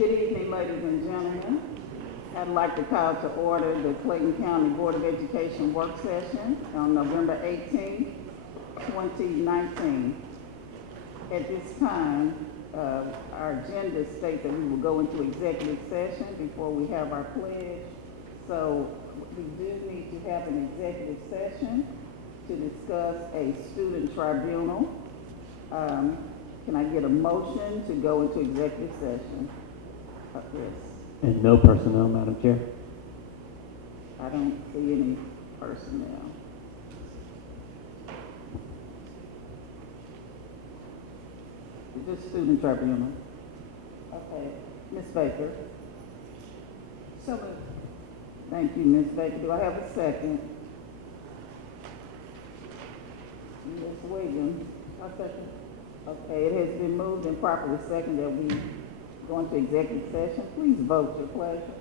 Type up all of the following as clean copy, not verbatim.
Good evening, ladies and gentlemen. I'd like to call to order the Clayton County Board of Education work session on November 18th, 2019. At this time, our agenda states that we will go into executive session before we have our pledge. So we do need to have an executive session to discuss a student tribunal. Can I get a motion to go into executive session? Yes. And no personnel, Madam Chair. I don't see any personnel. Just student tribunal. Okay. Ms. Baker. So moved. Thank you, Ms. Baker. Do I have a second? Ms. Williams. I'll second. Okay, it has been moved and properly seconded that we go into executive session. Please vote your pleasure.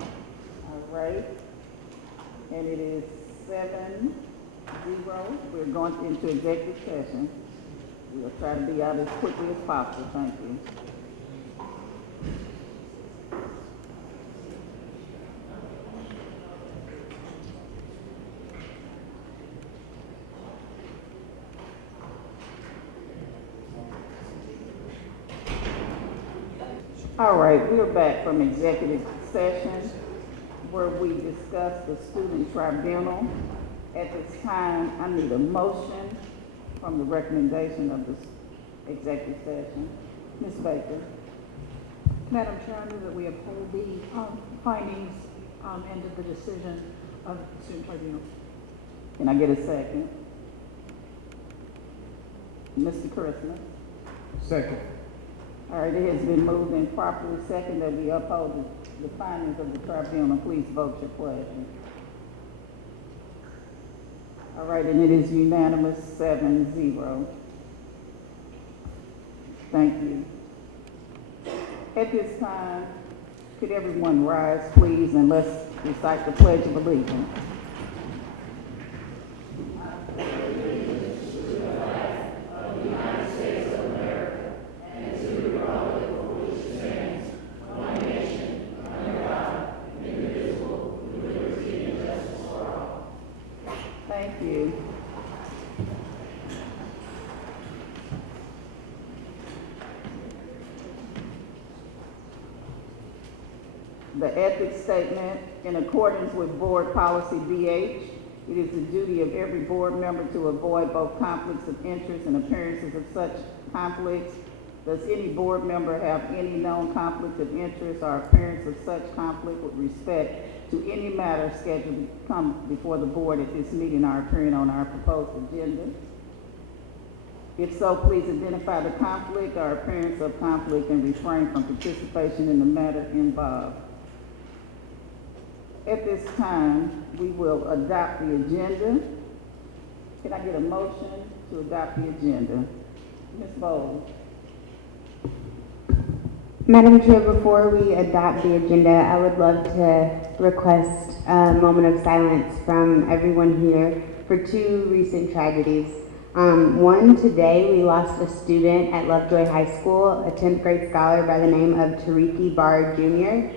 All right. And it is 7-0. We're going into executive session. We'll try to be out as quickly as possible. Thank you. All right, we're back from executive session where we discussed the student tribunal. At this time, I need a motion from the recommendation of this executive session. Ms. Baker. Madam Chair, I move that we uphold the findings and the decision of the student tribunal. Can I get a second? Mr. Christmas. Second. All right, it has been moved and properly seconded that we uphold the findings of the tribunal. Please vote your pleasure. All right, and it is unanimous, 7-0. Thank you. At this time, could everyone rise, please, and let's recite the Pledge of Allegiance. Thank you. The ethics statement: in accordance with Board Policy BH, it is the duty of every board member to avoid both conflicts of interest and appearances of such conflicts. Does any board member have any known conflict of interest or appearance of such conflict with respect to any matter scheduled to come before the board at this meeting or appearing on our proposed agenda? If so, please identify the conflict or appearance of conflict and refrain from participation in the matter involved. At this time, we will adopt the agenda. Can I get a motion to adopt the agenda? Ms. Bowles. Madam Chair, before we adopt the agenda, I would love to request a moment of silence from everyone here for two recent tragedies. One, today we lost a student at Lovejoy High School, a 10th grade scholar by the name of Tariqi Barr Jr.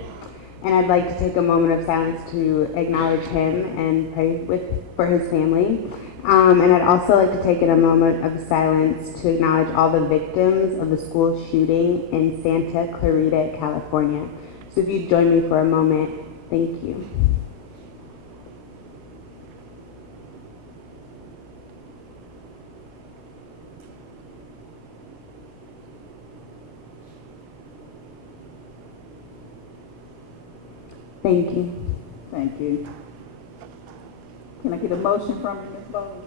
And I'd like to take a moment of silence to acknowledge him and pray for his family. And I'd also like to take a moment of silence to acknowledge all the victims of the school shooting in Santa Clarita, California. So if you'd join me for a moment, thank you. Thank you. Thank you. Can I get a motion from you, Ms. Bowles,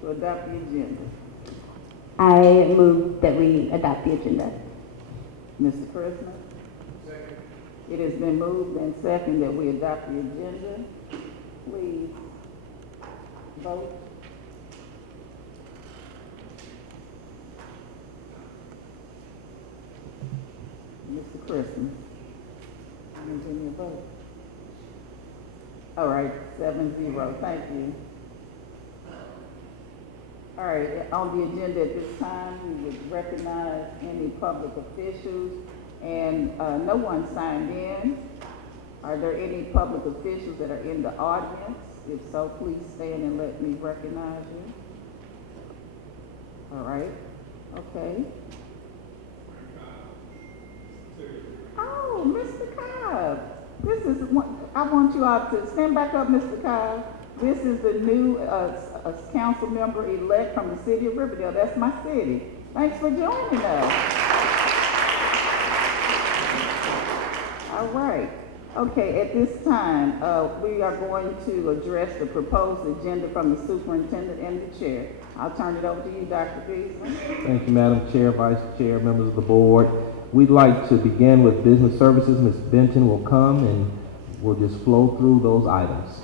to adopt the agenda? I move that we adopt the agenda. Mr. Christmas? Second. It has been moved and seconded that we adopt the agenda. Please vote. Mr. Christmas? Continue to vote. All right, 7-0. Thank you. All All right, on the agenda at this time, we would recognize any public officials, and no one signed in. Are there any public officials that are in the audience? If so, please stand and let me recognize you. All right, okay. Oh, Mr. Cobb, this is one, I want you all to stand back up, Mr. Cobb. This is the new council member elect from the city of Riverdale. That's my city. Thanks for joining us. All right. Okay, at this time, we are going to address the proposed agenda from the superintendent and the chair. I'll turn it over to you, Dr. Beasley. Thank you, Madam Chair, Vice Chair, members of the board. We'd like to begin with business services. Ms. Benton will come and we'll just flow through those items.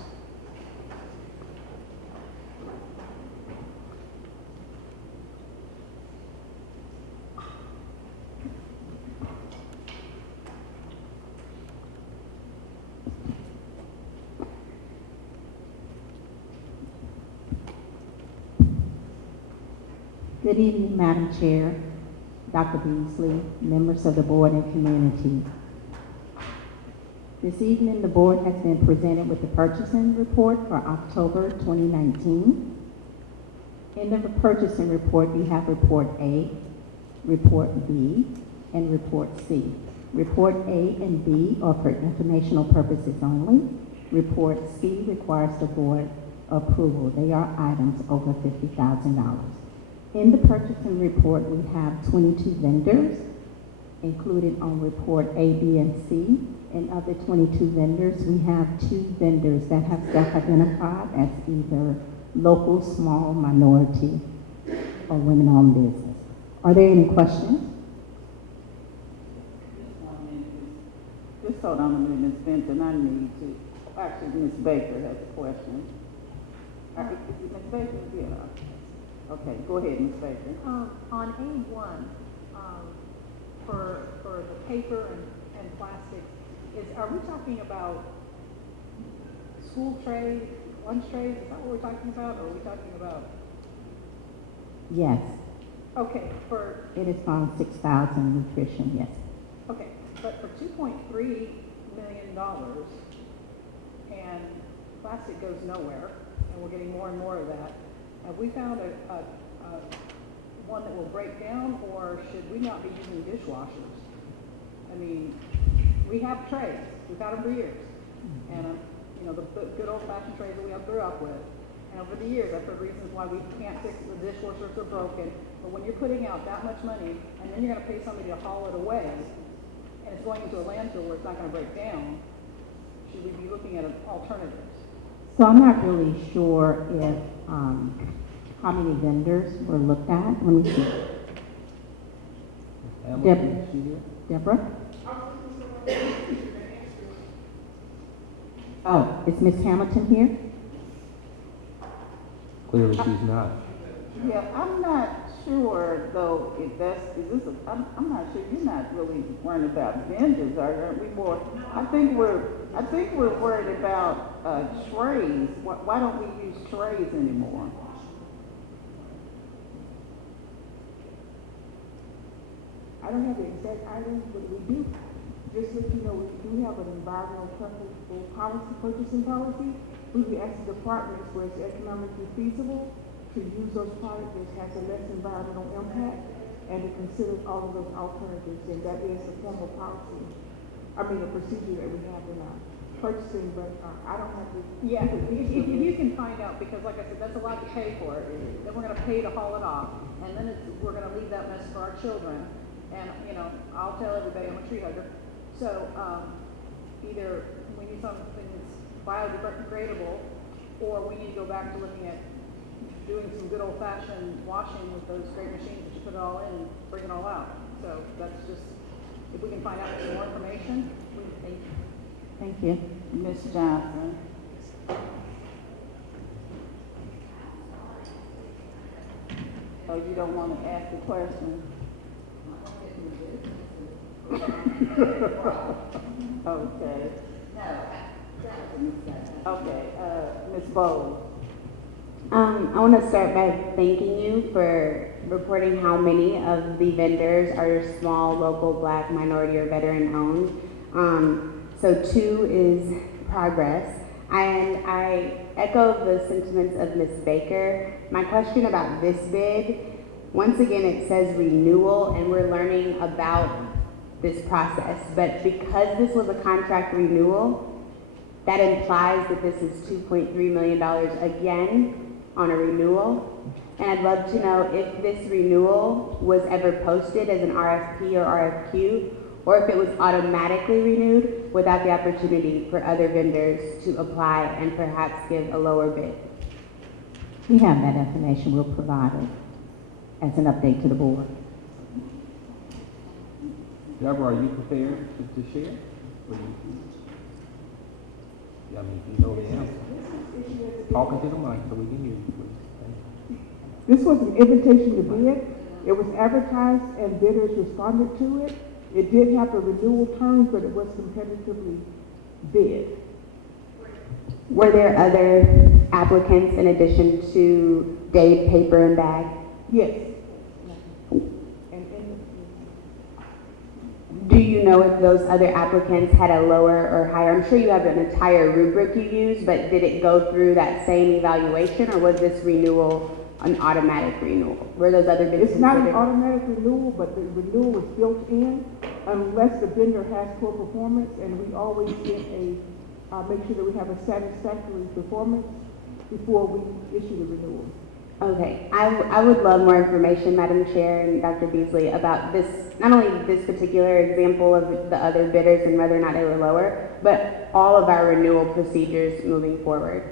Good evening, Madam Chair, Dr. Beasley, members of the board and community. This evening, the board has been presented with the purchasing report for October 2019. In the purchasing report, you have Report A, Report B, and Report C. Report A and B are for informational purposes only. Report C requires the board approval. They are items over $50,000. In the purchasing report, we have 22 vendors included on report A, B, and C. And of the 22 vendors, we have 2 vendors that have self-identified as either local, small, minority, or women-owned business. Are there any questions? Just hold on a minute, Ms. Benton. I need to, actually, Ms. Baker has a question. Ms. Baker, yeah. Okay, go ahead, Ms. Baker. On A1, for the paper and plastics, are we talking about school trays, lunch trays? Is that what we're talking about, or are we talking about? Yes, Okay, for, it is found 6,000 nutrition, yes. okay, but for $2.3 million, and plastic goes nowhere, and we're getting more and more of that, have we found one that will break down, or should we not be using dishwashers? I mean, we have trays. We've had them for years. And, the good old-fashioned trays that we all grew up with. And over the years, I've heard reasons why we can't fix the dishwashers are broken. But when you're putting out that much money, and then you're going to pay somebody to haul it away, and it's going into a landfill where it's not going to break down, should we be looking at alternatives? So I'm not really sure if, how many vendors were looked at. Let me see. Deborah? Oh, is Ms. Hamilton here? Clearly she's not. Yeah, I'm not sure though if I'm not sure you're not really worried about vendors, aren't we more? I think we're worried about trays. Why don't we use trays anymore? I don't have the exact items, but we do. Just let you know, we do have an environmental policy, purchasing policy. We'll be asking departments where it's economically feasible to use those products that has a less environmental impact and to consider all of those alternatives. And that is the formal policy, a procedure that we have in our purchasing, but I don't have to. Yeah, if you can find out, because like I said, that's a lot to pay for. Then we're going to pay to haul it off, and then we're going to leave that mess for our children. And, I'll tell everybody I'm a tree hugger. So, either we need something that's biodegradable, or we need to go back to looking at doing some good old-fashioned washing with those great machines that you put it all in and bring it all out. So that's just, if we can find out some more information, Thank you. Ms. Johnson. Oh, you don't want to ask the question? Okay. Okay, Ms. Bowles. I want to start by thanking you for reporting how many of the vendors are small, local, Black, minority, or veteran owned. So 2 is progress. And I echo the sentiments of Ms. Baker. My question about this bid, once again, it says renewal, and we're learning about this process. But because this was a contract renewal, that implies that this is $2.3 million again on a renewal. And I'd love to know if this renewal was ever posted as an RFP or RFQ, or if it was automatically renewed without the opportunity for other vendors to apply and perhaps give a lower bid. We have that information. We'll provide it as an update to the board. Deborah, are you prepared to share? Or I mean, you know the answer. Talking to the mic so we can hear you, please. Thank you. This was an invitation to bid. It was advertised and bidders responded to it. It did have the renewal terms, but it was competitively bid. Were there other applicants in addition to Dade Paper and Bag? Yes. Do you know if those other applicants had a lower or higher? I'm sure you have an entire rubric you use, but did it go through that same evaluation, or was this renewal an automatic renewal? Were those other bids It's not an considered? automatic renewal, but the renewal was built in unless the vendor has poor performance, and we always get make sure that we have a satisfactory performance before we issue the renewal. Okay, I would love more information, Madam Chair and Dr. Beasley, about this, not only this particular example of the other bidders and whether or not they were lower, but all of our renewal procedures moving forward.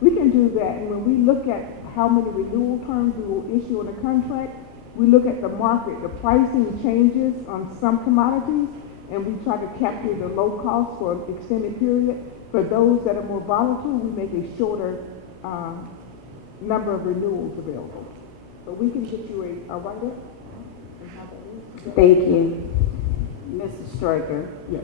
We can do that, and when we look at how many renewal terms we will issue in a contract, we look at the market. The pricing changes on some commodities, and we try to capture the low cost for an extended period. For those that are more volatile, we make a shorter number of renewals available. But we can get you a write-up. Thank you. Mrs. Straker, Yeah,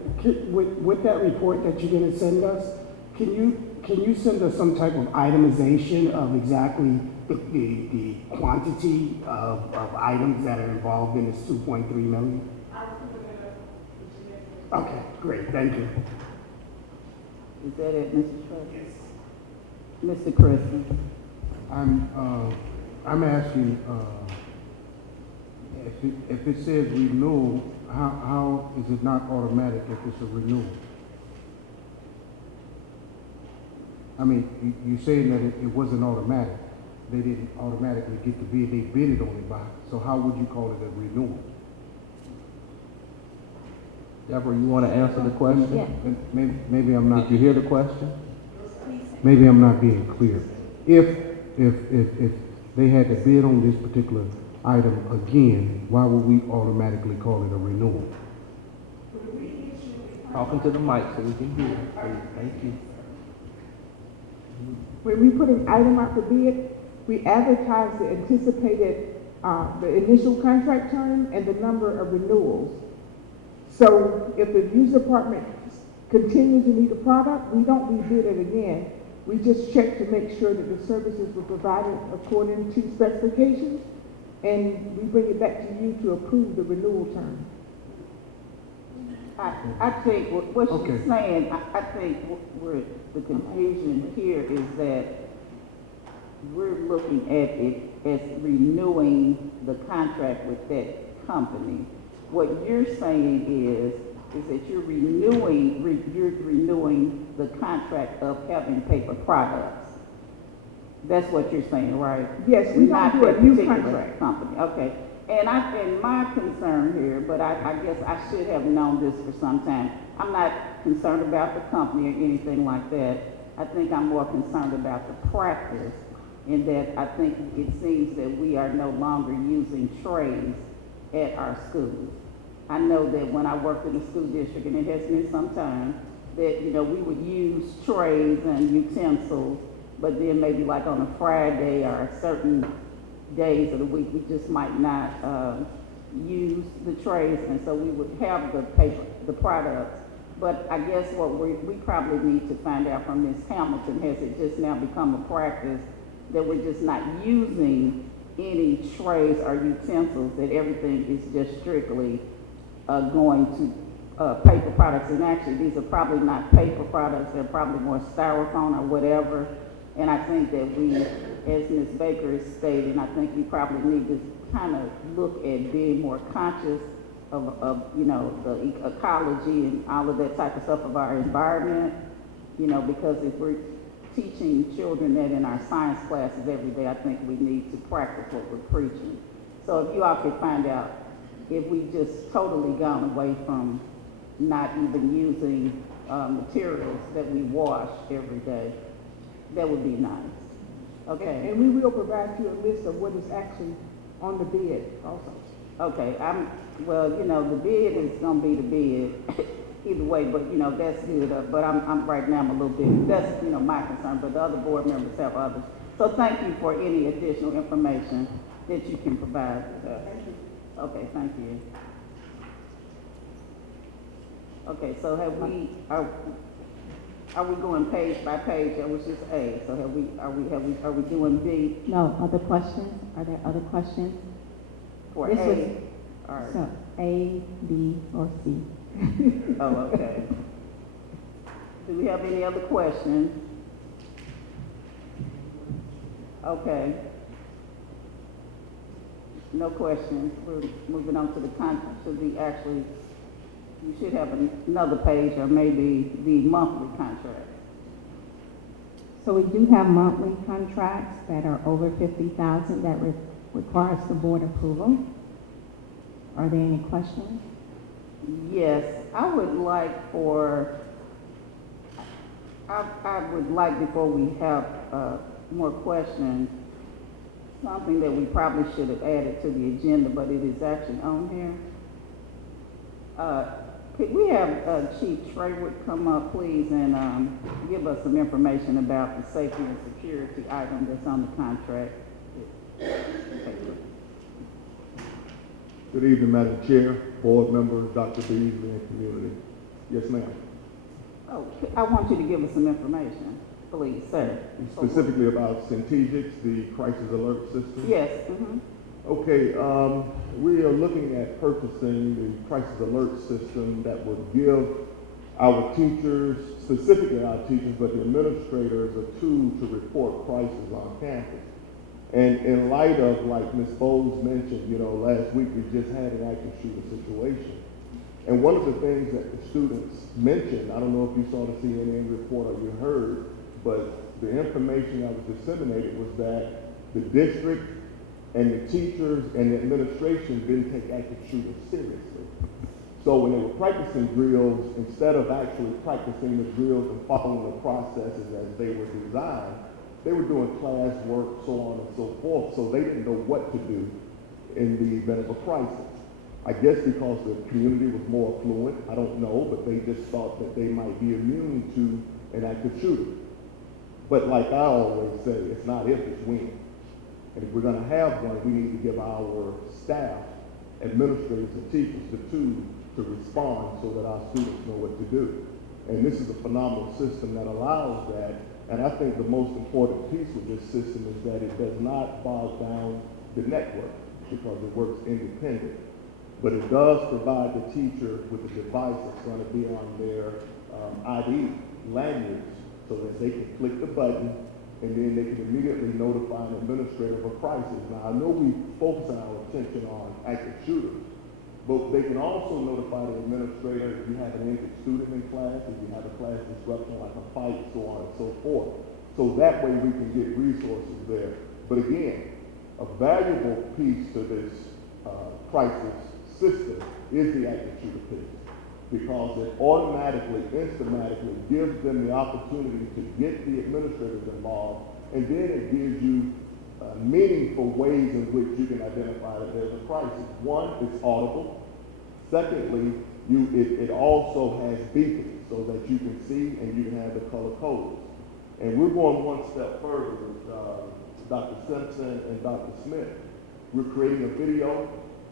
with that report that you're gonna send us, can you send us some type of itemization of exactly the quantity of items that are involved in this 2.3 million? Okay, great, thank you. is that it, Mr. Straker? Yes. Mr. Christie? I'm asking, if it says renewal, how is it not automatic if it's a renewal? I mean, you're saying that it wasn't automatic. They didn't automatically get the bid, they bidded on it so how would you call it a renewal? Deborah, you want to answer the question? Yeah. And maybe I'm not. Did you hear the question? Maybe I'm not being clear. If they had to bid on this particular item again, why would we automatically call it a renewal? Talking to the mic so we can hear you, please. Thank you. When we put an item out for bid, we advertise the anticipated, the initial contract term and the number of renewals. So if the user department continues to need a product, we don't rebid it again. We just check to make sure that the services were provided according to specifications, and we bring it back to you to approve the renewal term. I think what Okay. she's saying, I think where the confusion here is that we're looking at it as renewing the contract with that company. What you're saying is that you're renewing the contract of having paper products. That's what you're saying, right? Yes, we don't Not do a that new particular contract. company, okay. And my concern here, but I guess I should have known this for some time. I'm not concerned about the company or anything like that. I think I'm more concerned about the practice, in that I think it seems that we are no longer using trays at our schools. I know that when I worked in the school district, and it has been some time, that, we would use trays and utensils, but then maybe like on a Friday or certain days of the week, we just might not use the trays, and so we would have the products. But I guess what we probably need to find out from Ms. Hamilton, has it just now become a practice that we're just not using any trays or utensils, that everything is just strictly going to paper products. And actually, these are probably not paper products, they're probably more styrofoam or whatever. And I think that we, as Ms. Baker is stating, I think we probably need to kind of look at being more conscious of you know, the ecology and all of that type of stuff of our environment, you know, because if we're teaching children that in our science classes every day, I think we need to practice what we're preaching. So if you all could find out if we just totally gone away from not even using materials that we wash every day, that would be nice. Okay. And we will provide you a list of what is actually on the bid also. Okay, well, you know, the bid is gonna be the bid either way, but you know, that's good. But I'm right now, I'm a little bit, that's, you know, my concern, but the other board members have others. So thank you for any additional information that you can provide with us. Thank you. Okay, thank you. Okay, so are we going page by page? That was just A. So are we doing B No, other questions? Are there other questions? for This A? was- All right. So, A, B, or C? Oh, okay. Do we have any other questions? Okay. No questions. We're moving on to actually, you should have another page or maybe the monthly contract. So we do have monthly contracts that are over 50,000 that requires the board approval. Are there any questions? Yes, I would like before we have more questions, something that we probably should have added to the agenda, but it is actually on here. Could we have Chief Traywood come up, please, and give us some information about the safety and security item that's on the contract? Good evening, Madam Chair, board members, Dr. Beasley, and community. Yes, ma'am. Oh, I want you to give us some information, please, sir. Specifically about Centegix, the crisis alert system. Yes. Mm-hmm. Okay, we are looking at purchasing the crisis alert system that would give our teachers, specifically our teachers, but the administrators, a tool to report crises on campus. And in light of, like Ms. Bowles mentioned, you know, last week we just had an active shooter situation. And one of the things that the students mentioned, I don't know if you saw the CNN report or you heard, but the information that was disseminated was that the district and the teachers and the administration didn't take active shooters seriously. So when they were practicing drills, instead of actually practicing the drills and following the processes as they were designed, they were doing class work, so on and so forth. So they didn't know what to do in the event of a crisis. I guess because the community was more affluent, I don't know, but they just thought that they might be immune to an active shooter. But like I always say, it's not if, it's when. And if we're going to have one, we need to give our staff, administrators, and teachers the tools to respond so that our students know what to do. And this is a phenomenal system that allows that. And I think the most important piece with this system is that it does not bog down the network because it works independent. But it does provide the teacher with a device that's going to be on their ID lanyards so that they can click the button and then they can immediately notify an administrator of a crisis. Now, I know we focus our attention on active shooters, but they can also notify the administrator if you have an injured student in class, if you have a class disruption like a fight, so on and so forth. So that way we can get resources there. But again, a valuable piece to this crisis system is the active shooter piece, because it automatically, instantly gives them the opportunity to get the administrators involved, and then it gives you meaningful ways in which you can identify that there's a crisis. One, it's audible. Secondly, it also has beacons so that you can see and you can have the color codes. And we're going one step further with Dr. Simpson and Dr. Smith. We're creating a video.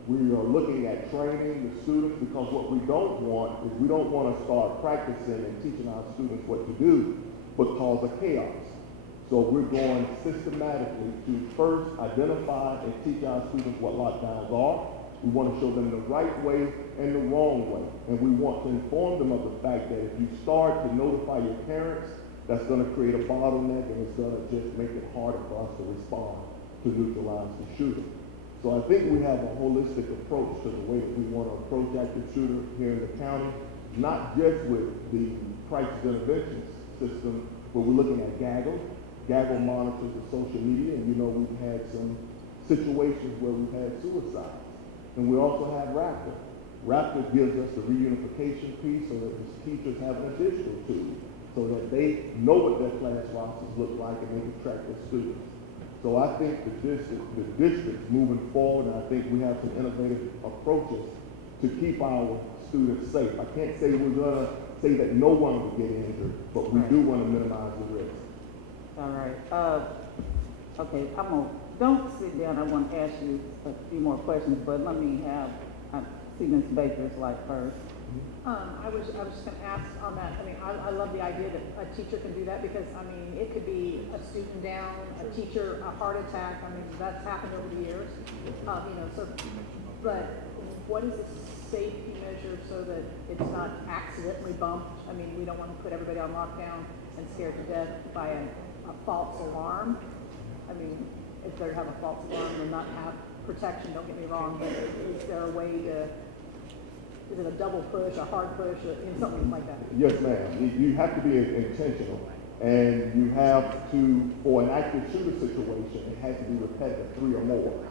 We are looking at training the students, because what we don't want is we don't want to start practicing and teaching our students what to do, but cause a chaos. So we're going systematically to first identify and teach our students what lockdowns are. We want to show them the right way and the wrong way. And we want to inform them of the fact that if you start to notify your parents, that's going to create a bottleneck and it's going to just make it harder for us to respond to neutralize the shooter. So I think we have a holistic approach to the way that we want to approach active shooter here in the county, not just with the crisis intervention system, but we're looking at Gaggle. Gaggle monitors the social media, and you know we've had some situations where we've had suicides. And we also have Raptor. Raptor gives us the reunification piece so that the teachers have an additional tool so that they know what their class rosters look like and they can track their students. So I think the district's moving forward, and I think we have some innovative approaches to keep our students safe. I can't say we're going to say that no one will get injured, but we do want to minimize the risk. All right. Okay, don't sit down. I want to ask you a few more questions, but let me I see Ms. Baker's like first. I was just going to ask on that. I mean, I love the idea that a teacher can do that because, I mean, it could be a student down, a teacher, a heart attack. I mean, that's happened over the years. But what is a safety measure so that it's not accidentally bumped? I mean, we don't want to put everybody on lockdown and scared to death by a false alarm. I mean, if they have a false alarm and not have protection, don't get me wrong, but is there a way to, is it a double push, a hard push, or something like that? Yes, ma'am. You have to be intentional, and you have to, for an active shooter situation, it has to be repetitive, 3 or more.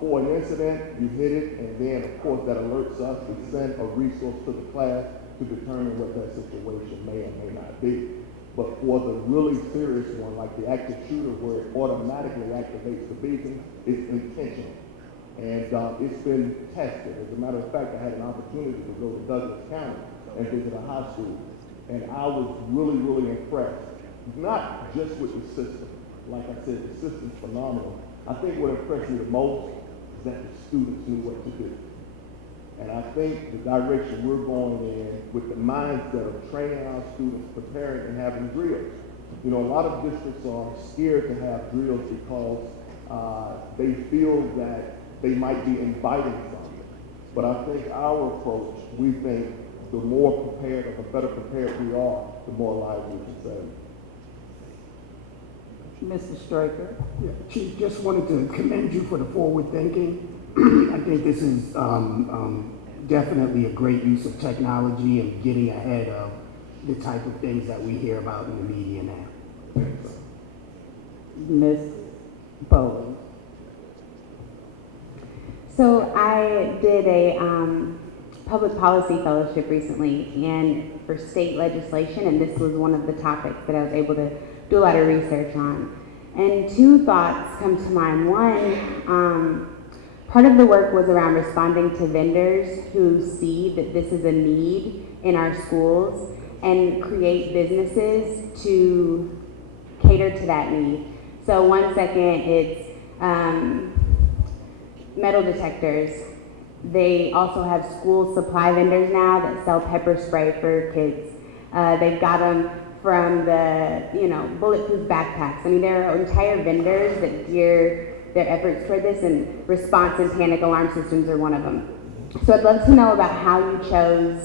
For an incident, you hit it, and then, of course, that alerts us to send a resource to the class to determine what that situation may or may not be. But for the really serious one, like the active shooter, where it automatically activates the beacon, it's intentional. And it's been tested. As a matter of fact, I had an opportunity to go to Douglas County and visit a high school. And I was really, really impressed. Not just with the system. Like I said, the system's phenomenal. I think what impressed me the most is that the students knew what to do. And I think the direction we're going in with the mindset of training our students, preparing and having drills. You know, a lot of districts are scared to have drills because they feel that they might be inviting something. But I think our approach, we think the more prepared or the better prepared we are, the more lives we can save. Mr. Straker. Yeah, Chief, just wanted to commend you for the forward thinking. I think this is definitely a great use of technology and getting ahead of the type of things that we hear about in the media now. Ms. Bowles. So I did a public policy fellowship recently and for state legislation, and this was one of the topics that I was able to do a lot of research on. And 2 thoughts come to mind. One, part of the work was around responding to vendors who see that this is a need in our schools and create businesses to cater to that need. So 1 second, it's metal detectors. They also have school supply vendors now that sell pepper spray for kids. They've got them from the, bulletproof backpacks. I mean, there are entire vendors that gear their efforts toward this, and response and panic alarm systems are one of them. So I'd love to know about how you chose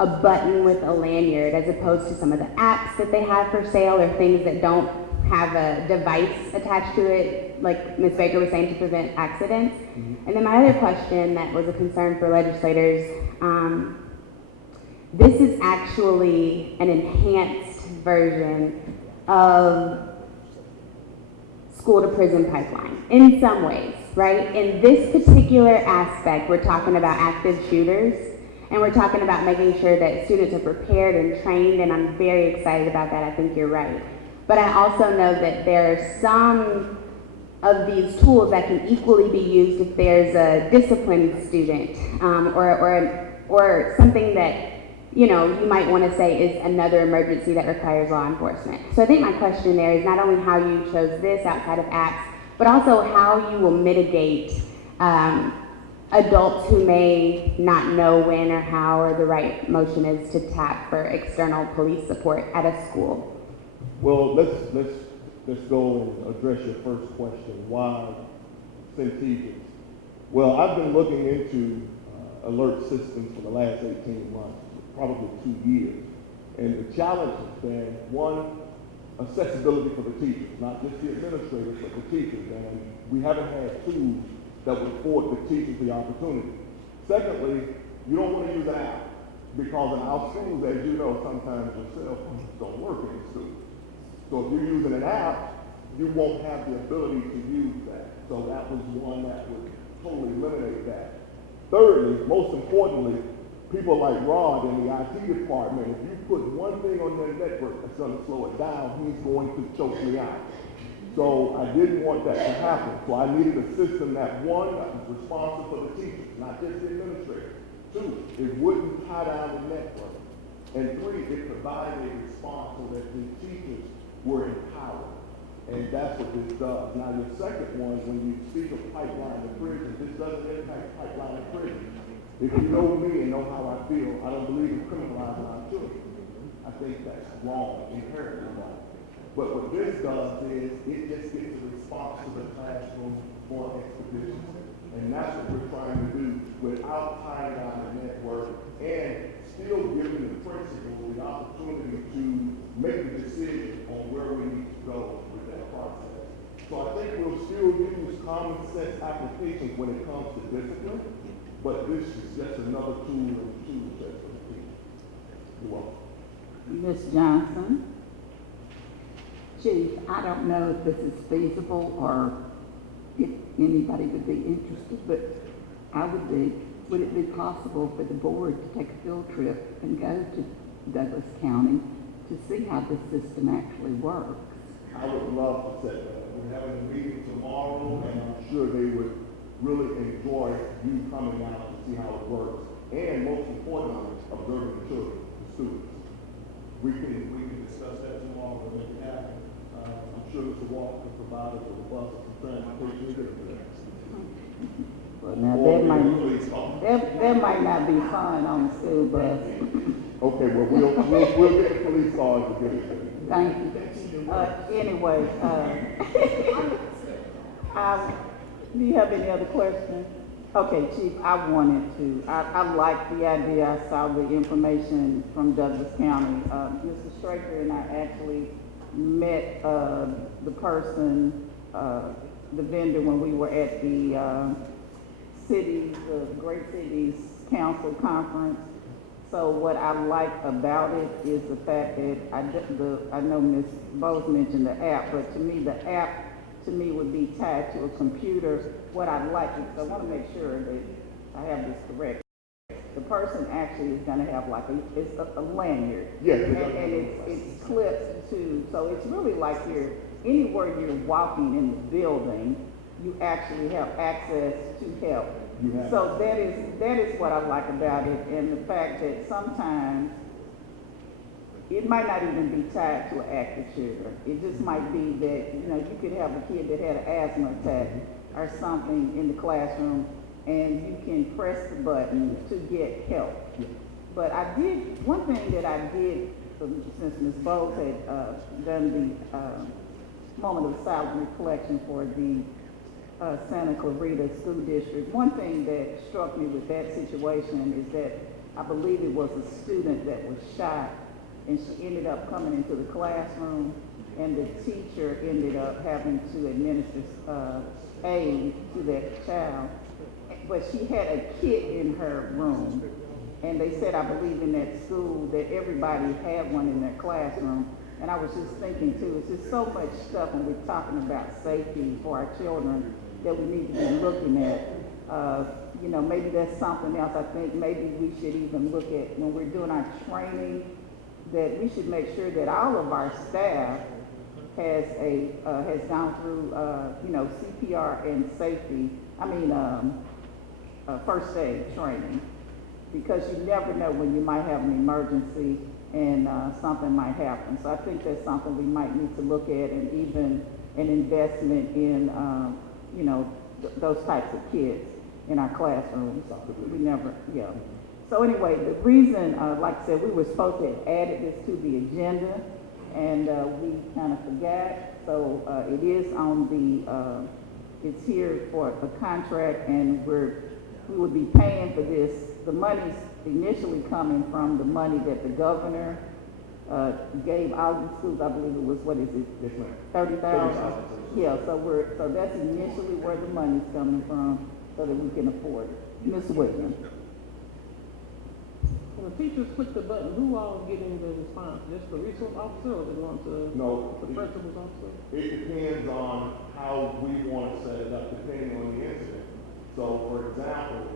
a button with a lanyard as opposed to some of the apps that they have for sale or things that don't have a device attached to it, like Ms. Baker was saying, to prevent accidents. Mm-hmm. And then my other question that was a concern for legislators, this is actually an enhanced version of school to prison pipeline in some ways, right? In this particular aspect, we're talking about active shooters, and we're talking about making sure that students are prepared and trained, and I'm very excited about that. I think you're right. But I also know that there are some of these tools that can equally be used if there's a disciplined student or something that you might want to say is another emergency that requires law enforcement. So I think my question there is not only how you chose this outside of apps, but also how you will mitigate adults who may not know when or how or the right motion is to tap for external police support at a school. Well, let's let's go and address your first question. Why send teachers? Well, I've been looking into alert systems for the last 18 months, probably 2 years. And the challenge has been, one, accessibility for the teachers, not just the administrators, but the teachers. And we haven't had tools that would afford the teachers the opportunity. Secondly, you don't want to use an app, because in our schools, as you know, sometimes your cell phones don't work in schools. So if you're using an app, you won't have the ability to use that. So that was one that would totally eliminate that. Thirdly, most importantly, people like Rod in the IT department, if you put one thing on their network that's going to slow it down, he's going to choke me out. So I didn't want that to happen. So I needed a system that, one, that was responsive for the teachers, not just the administrators. Two, it wouldn't tie down the network. And three, it provided a response so that the teachers were empowered. And that's what this does. Now, your second one, when you speak of pipeline in prison, this doesn't impact pipeline in prison. If you know me and know how I feel, I don't believe in criminalizing our children. I think that's wrong, inherently wrong. But what this does is, it just gets a response to the classroom more expeditious. And that's what we're trying to do without tying down the network and still giving the principal the opportunity to make a decision on where we need to go with that process. So I think we'll still use common sense applications when it comes to discipline, but this is just another tool in the tool set for the team. You're welcome. Ms. Johnson? Chief, I don't know if this is feasible or if anybody would be interested, but would it be possible for the board to take a field trip and go to Douglas County to see how this system actually works? I would love to say that. We're having a meeting tomorrow, and I'm sure they would really enjoy you coming out to see how it works, and most importantly, observing the children, the students. We can discuss that tomorrow and make it happen. I'm sure Mr. Walker can provide us with a bus or some transportation to get there. Well, now that might not be fun on the school bus. Okay, well, we'll get the police cars to get it there. Thank you. Anyway, do you have any other questions? Okay, Chief, I like the idea. I saw the information from Douglas County. Mr. Straker and I actually met the person, the vendor, when we were at the Great Cities Council Conference. So what I like about it is the fact that I know Ms. Bose mentioned the app, but to me, the app would be tied to a computer. What I like is, I want to make sure that I have this correct. The person actually is going to have like a lanyard. Yes. And it's clipped to, so it's really like anywhere you're walking in the building, you actually have access to help. So that is what I like about it, and the fact that sometimes it might not even be tied to an active shooter. It just might be that, you could have a kid that had an asthma attack or something in the classroom, and you can press the button to get help. But one thing that I did, since Ms. Bowles had done the moment of silent reflection for the Santa Clarita School District, one thing that struck me with that situation is that I believe it was a student that was shot, and she ended up coming into the classroom, and the teacher ended up having to administer aid to that child. But she had a kit in her room, and they said, I believe in that school, that everybody had one in their classroom. And I was just thinking too, it's just so much stuff when we're talking about safety for our children that we need to be looking at. Maybe that's something else. I think maybe we should even look at, when we're doing our training, that we should make sure that all of our staff has gone through, CPR and safety, first aid training, because you never know when you might have an emergency and something might happen. So I think that's something we might need to look at, and even an investment in, those types of kids in our classrooms. We never, So anyway, the reason, like I said, we were supposed to have added this to the agenda, and we kind of forgot. So, it is on the, it's here for a contract, and we would be paying for this. The money's initially coming from the money that the governor, gave out the schools. I believe it was, what is it? Yes, ma'am. 30,000? Yeah, so that's initially where the money's coming from, so that we can afford it. Ms. Williams? When the teachers click the button, who all getting the response? Just the resource officer, or is it going to No, the principal's officer? it depends on how we want to set it up, depending on the incident. So, for example,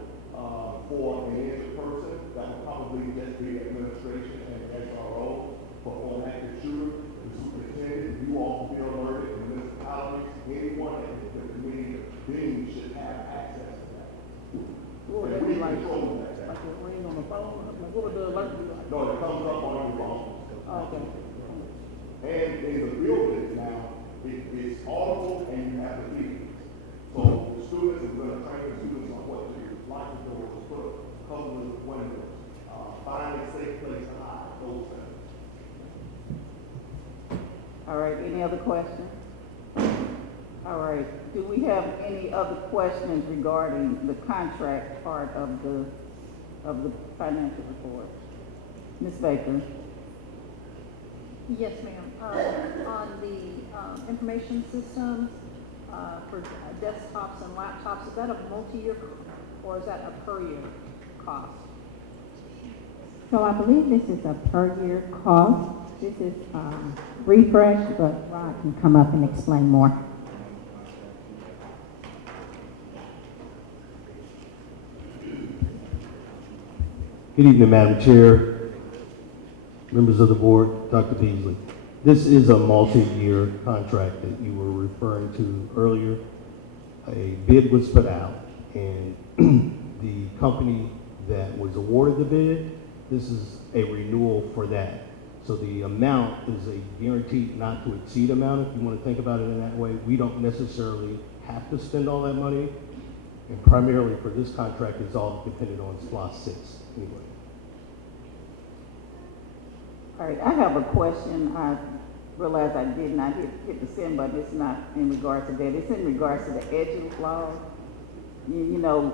for an injured person, that would probably just be administration and SRO. For an active shooter, the superintendent, you all will be alerted, and municipalities, anyone in the community being should have access to that. What would And that we be like? control that. Like a ring on the phone? Like, what would the alert be like? No, it comes up on your phone. Oh, okay. And in the building now, it's audible and you have the feed. So the students, are going to train the students on what to do, lock the doors, put cover the windows, find a safe place to hide, those things. All right, any other questions? All right, do we have any other questions regarding the contract part of the financial report? Ms. Baker? Yes, ma'am. On the information systems for desktops and laptops, is that a multi-year or is that a per year cost? So I believe this is a per year cost. This is refresh, but Rod can come up and explain more. Good evening, Madam Chair, members of the board, Dr. Beasley. This is a multi-year contract that you were referring to earlier. A bid was put out, and the company that was awarded the bid, this is a renewal for that. So the amount is a guaranteed not to exceed amount, if you want to think about it in that way. We don't necessarily have to spend all that money, and primarily for this contract, it's all dependent on SPLOST 6 anyway. All right, I have a question. I realize I did not hit the send button. It's not in regards to that. It's in regards to the EDGE law. You know,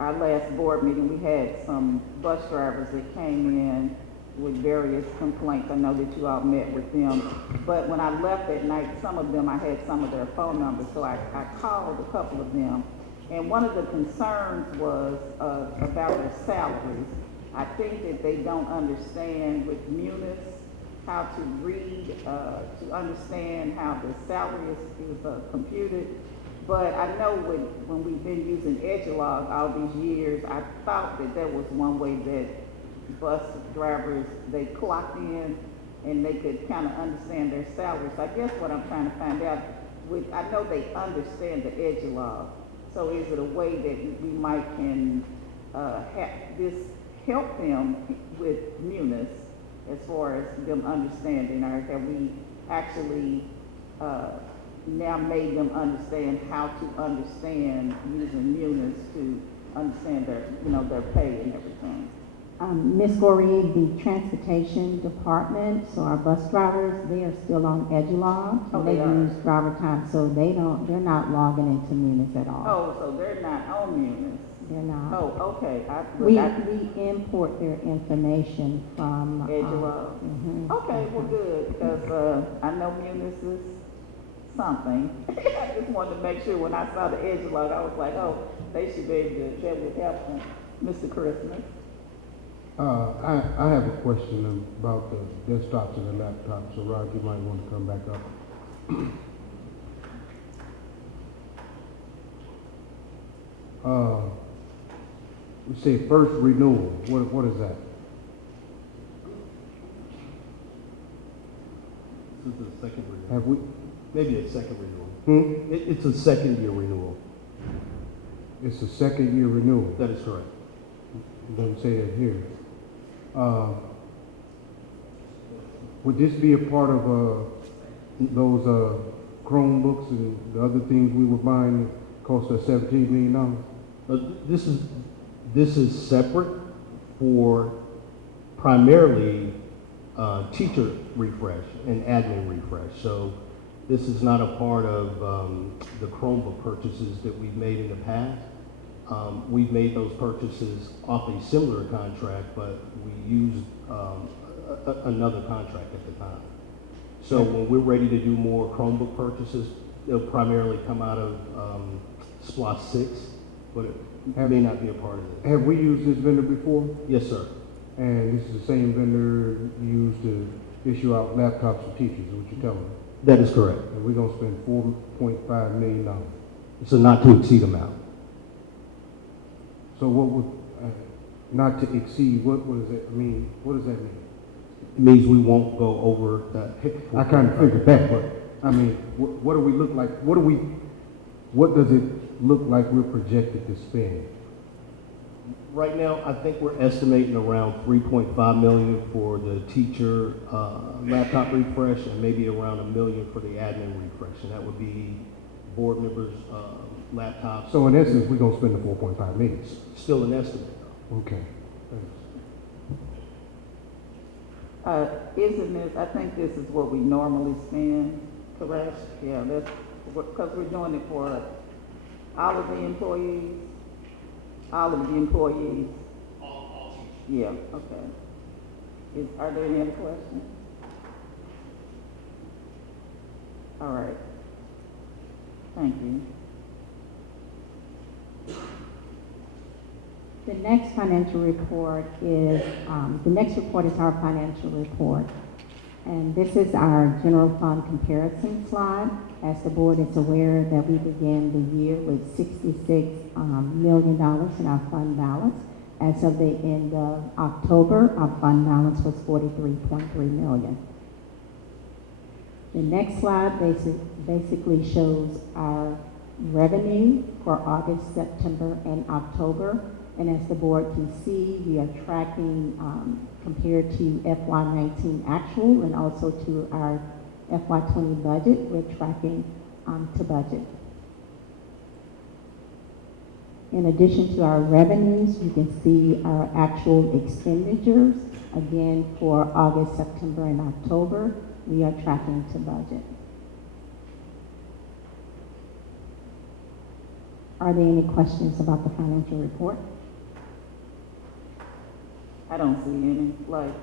our last board meeting, we had some bus drivers that came in with various complaints. I know that you all met with them. But when I left at night, some of them, I had some of their phone numbers. So I called a couple of them. And one of the concerns was about their salaries. I think that they don't understand with Munis how to read, to understand how the salary is computed. But I know when we've been using Edgelog all these years, I thought that there was one way that bus drivers, they clocked in and they could kind of understand their salaries. I guess what I'm trying to find out, I know they understand the Edgelog. So is it a way that we might can have this help them with Munis as far as them understanding, or have we actually now made them understand how to understand using Munis to understand their, their pay and everything? Ms. Goree, the transportation department, so our bus drivers, they are still on Edgelog. Oh, They they are. use driver time, so they're not logging into Munis at all. Oh, so they're not on Munis? They're not. Oh, okay. We import their information from Edgelog. mhm. Okay, well, good, because I know Munis is something. I just wanted to make sure when I saw the Edgelog, I was like, oh, they should be able to, that would help them. Mr. Christmas? I have a question about the desktops and the laptops, so Rod, you might want to come back up. We say first renewal, what is that? This is the second renewal. Have we, Maybe a second renewal. It's a second year renewal. it's a second year renewal, That is correct. it doesn't say it here. Would this be a part of those Chromebooks and the other things we were buying that cost us $17 million? This is separate for primarily teacher refresh and admin refresh. So This is not a part of the Chromebook purchases that we've made in the past. We've made those purchases off a similar contract, but we used another contract at the time. So when we're ready to do more Chromebook purchases, they'll primarily come out of SPLOST 6, but it may not be a part of it. Have we used this vendor before? Yes, sir. And this is the same vendor used to issue out laptops for teachers, is what you're telling me? That is correct. And we're gonna spend $4.5 million. It's a not to exceed amount. So what would, not to exceed, what does that mean? What does that mean? It means we won't go over that. I kind of figured that, but, I mean, what do we look like, what does it look like we're projected to spend? Right now, I think we're estimating around $3.5 million for the teacher laptop refresh and maybe around $1 million for the admin refresh. And that would be board members' laptops. So in essence, we're gonna spend the $4.5 million. Still an estimate, though. Okay. Isn't this, I think this is what we normally spend, correct? Yeah, that's, because we're doing it for all of the employees? All of the employees? All teachers. Yeah, okay. Are there any other questions? All right. Thank you. The next financial report is, our financial report. And this is our general fund comparison slide. As the board is aware that we began the year with $66 million in our fund balance. As of the end of October, our fund balance was $43.3 million. The next slide basically shows our revenue for August, September, and October. And as the board can see, we are tracking compared to FY19 actual and also to our FY20 budget. We're tracking to budget. In addition to our revenues, you can see our actual expenditures. Again, for August, September, and October, we are tracking to budget. Are there any questions about the financial report? I don't see any lights.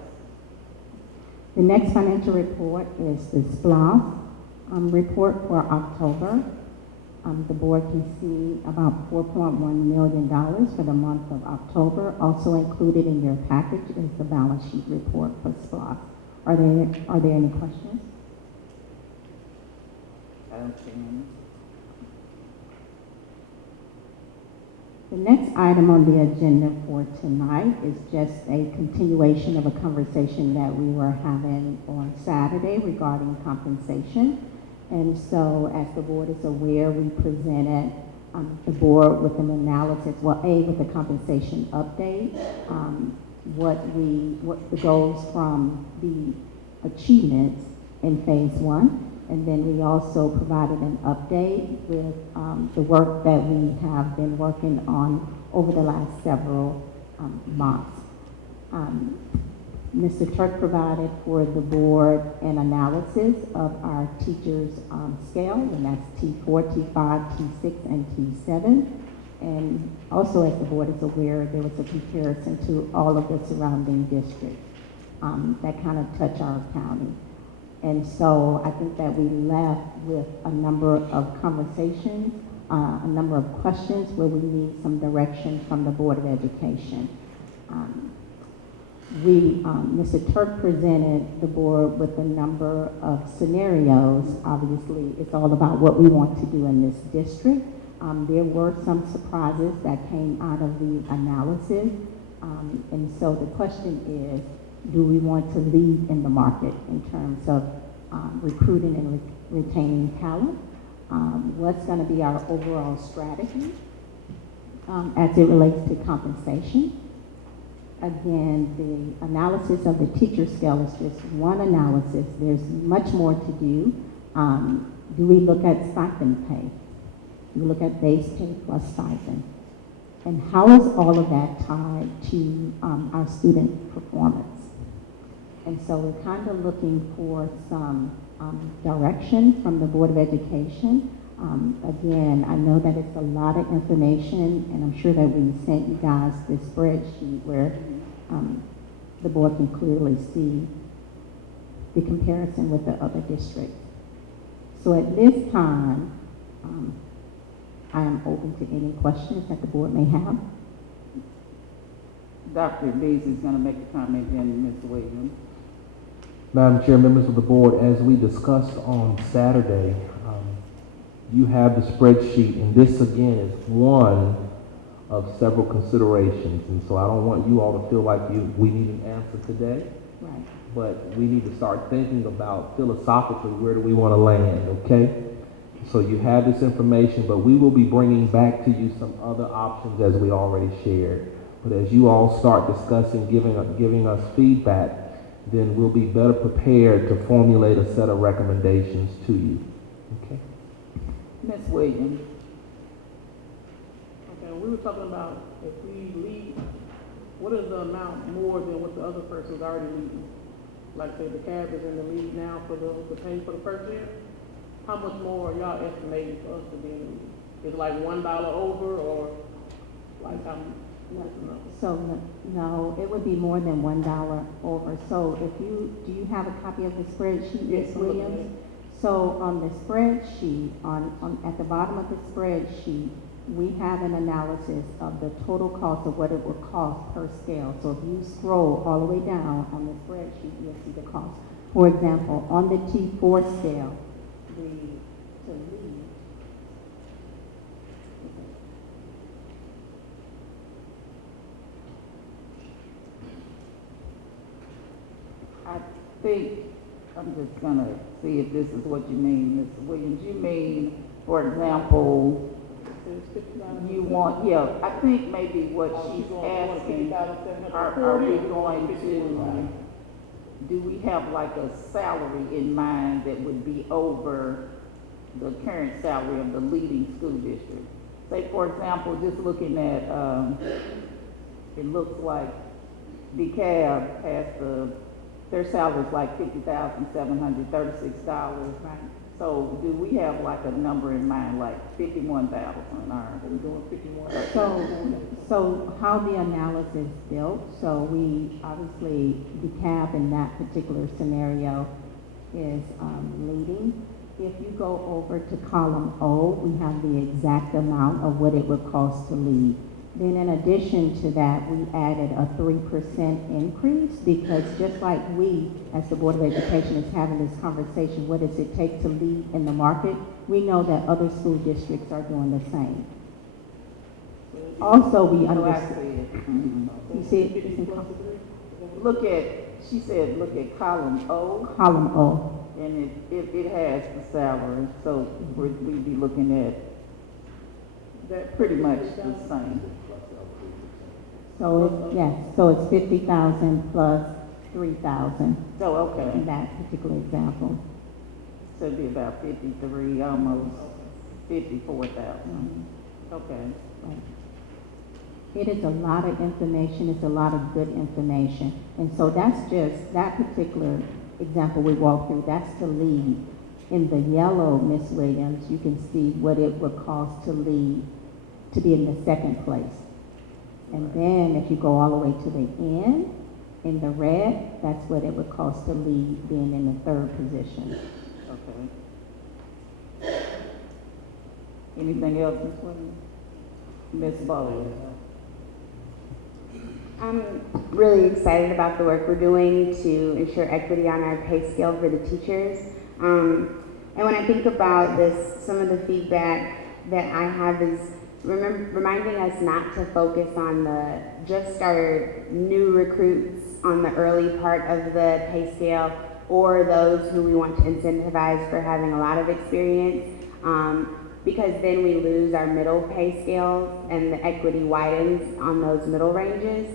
The next financial report is the SPLOST report for October. The board can see about $4.1 million for the month of October. Also included in your package is the balance sheet report for SPLOST. Are there any questions? I don't see any. The next item on the agenda for tonight is just a continuation of a conversation that we were having on Saturday regarding compensation. And so, as the board is aware, we presented the board with an analysis, with the compensation update, what the goals from the achievements in phase 1. And then we also provided an update with the work that we have been working on over the last several months. Mr. Turk provided for the board an analysis of our teachers' scale, and that's T4, T5, T6, and T7. And also, as the board is aware, there was a comparison to all of the surrounding districts that kind of touch our county. And so I think that we left with a number of conversations, a number of questions where we need some direction from the Board of Education. Mr. Turk presented the board with a number of scenarios. Obviously, it's all about what we want to do in this district. There were some surprises that came out of the analysis. And so the question is, do we want to lead in the market in terms of recruiting and retaining talent? What's going to be our overall strategy as it relates to compensation? Again, the analysis of the teacher scale is just one analysis. There's much more to do. Do we look at stipend pay? Do we look at base pay plus stipend? And how is all of that tied to our student performance? And so we're kind of looking for some direction from the Board of Education. Again, I know that it's a lot of information, and I'm sure that we sent you guys this spreadsheet where the board can clearly see the comparison with the other districts. So at this time, I am open to any questions that the board may have. Dr. Beasley's gonna make a comment, then Ms. Williams. Madam Chair, members of the board, as we discussed on Saturday, you have the spreadsheet, and this again is one of several considerations. And so I don't want you all to feel like we need an answer today, Right. but we need to start thinking about philosophically where do we want to land, okay? So you have this information, but we will be bringing back to you some other options as we already shared. But as you all start discussing, giving us feedback, then we'll be better prepared to formulate a set of recommendations to you. Okay? Ms. Williams. Okay, we were talking about if we leave, what is the amount more than what the other person's already leaving? Like say the cab is in the lead now for the pay for the first year? How much more are y'all estimating for us to be in the lead? Is it like $1 over or like I'm not enough? So no, it would be more than $1 over. So if do you have a copy of the spreadsheet, Yes, Ms. I'm looking Williams? at it. So on the spreadsheet, at the bottom of the spreadsheet, we have an analysis of the total cost of what it would cost per scale. So if you scroll all the way down on the spreadsheet, you'll see the cost. For example, on the T4 scale, to lead, I think, I'm just gonna see if this is what you mean, Ms. Williams. You mean, for example, you want, yeah, I think maybe what she's asking, are we going to, do we have like a salary in mind that would be over the current salary of the leading school district? Say, for example, just looking at, it looks like DeKalb has their salary is like $50,736. right? So do we have like a number in mind, like 51,000, or we're doing 51? So how the analysis built, so we obviously, DeKalb in that particular scenario is leading. If you go over to column O, we have the exact amount of what it would cost to lead. Then in addition to that, we added a 3% increase because just like we, as the Board of Education, is having this conversation, what does it take to lead in the market? We know that other school districts are doing the same. Also, we understand. You see it? Look at, she said, look at column O, Column O. and it has the salary, so we'd be looking at that pretty much the same. So it's, yes, so it's 50,000 plus 3,000 So, okay, in that particular example. so it'd be about 53, almost 54,000. Okay. Right. It is a lot of information, it's a lot of good information. And so that's just, that particular example we walked through, that's to lead. In the yellow, Ms. Williams, you can see what it would cost to lead, to be in the second place. And then if you go all the way to the end, in the red, that's what it would cost to lead, being in the third position. Okay. Anything else, Ms. Williams? Ms. Bowles? I'm really excited about the work we're doing to ensure equity on our pay scale for the teachers. And when I think about this, some of the feedback that I have is reminding us not to focus on just our new recruits on the early part of the pay scale or those who we want to incentivize for having a lot of experience, because then we lose our middle pay scales and the equity widens on those middle ranges.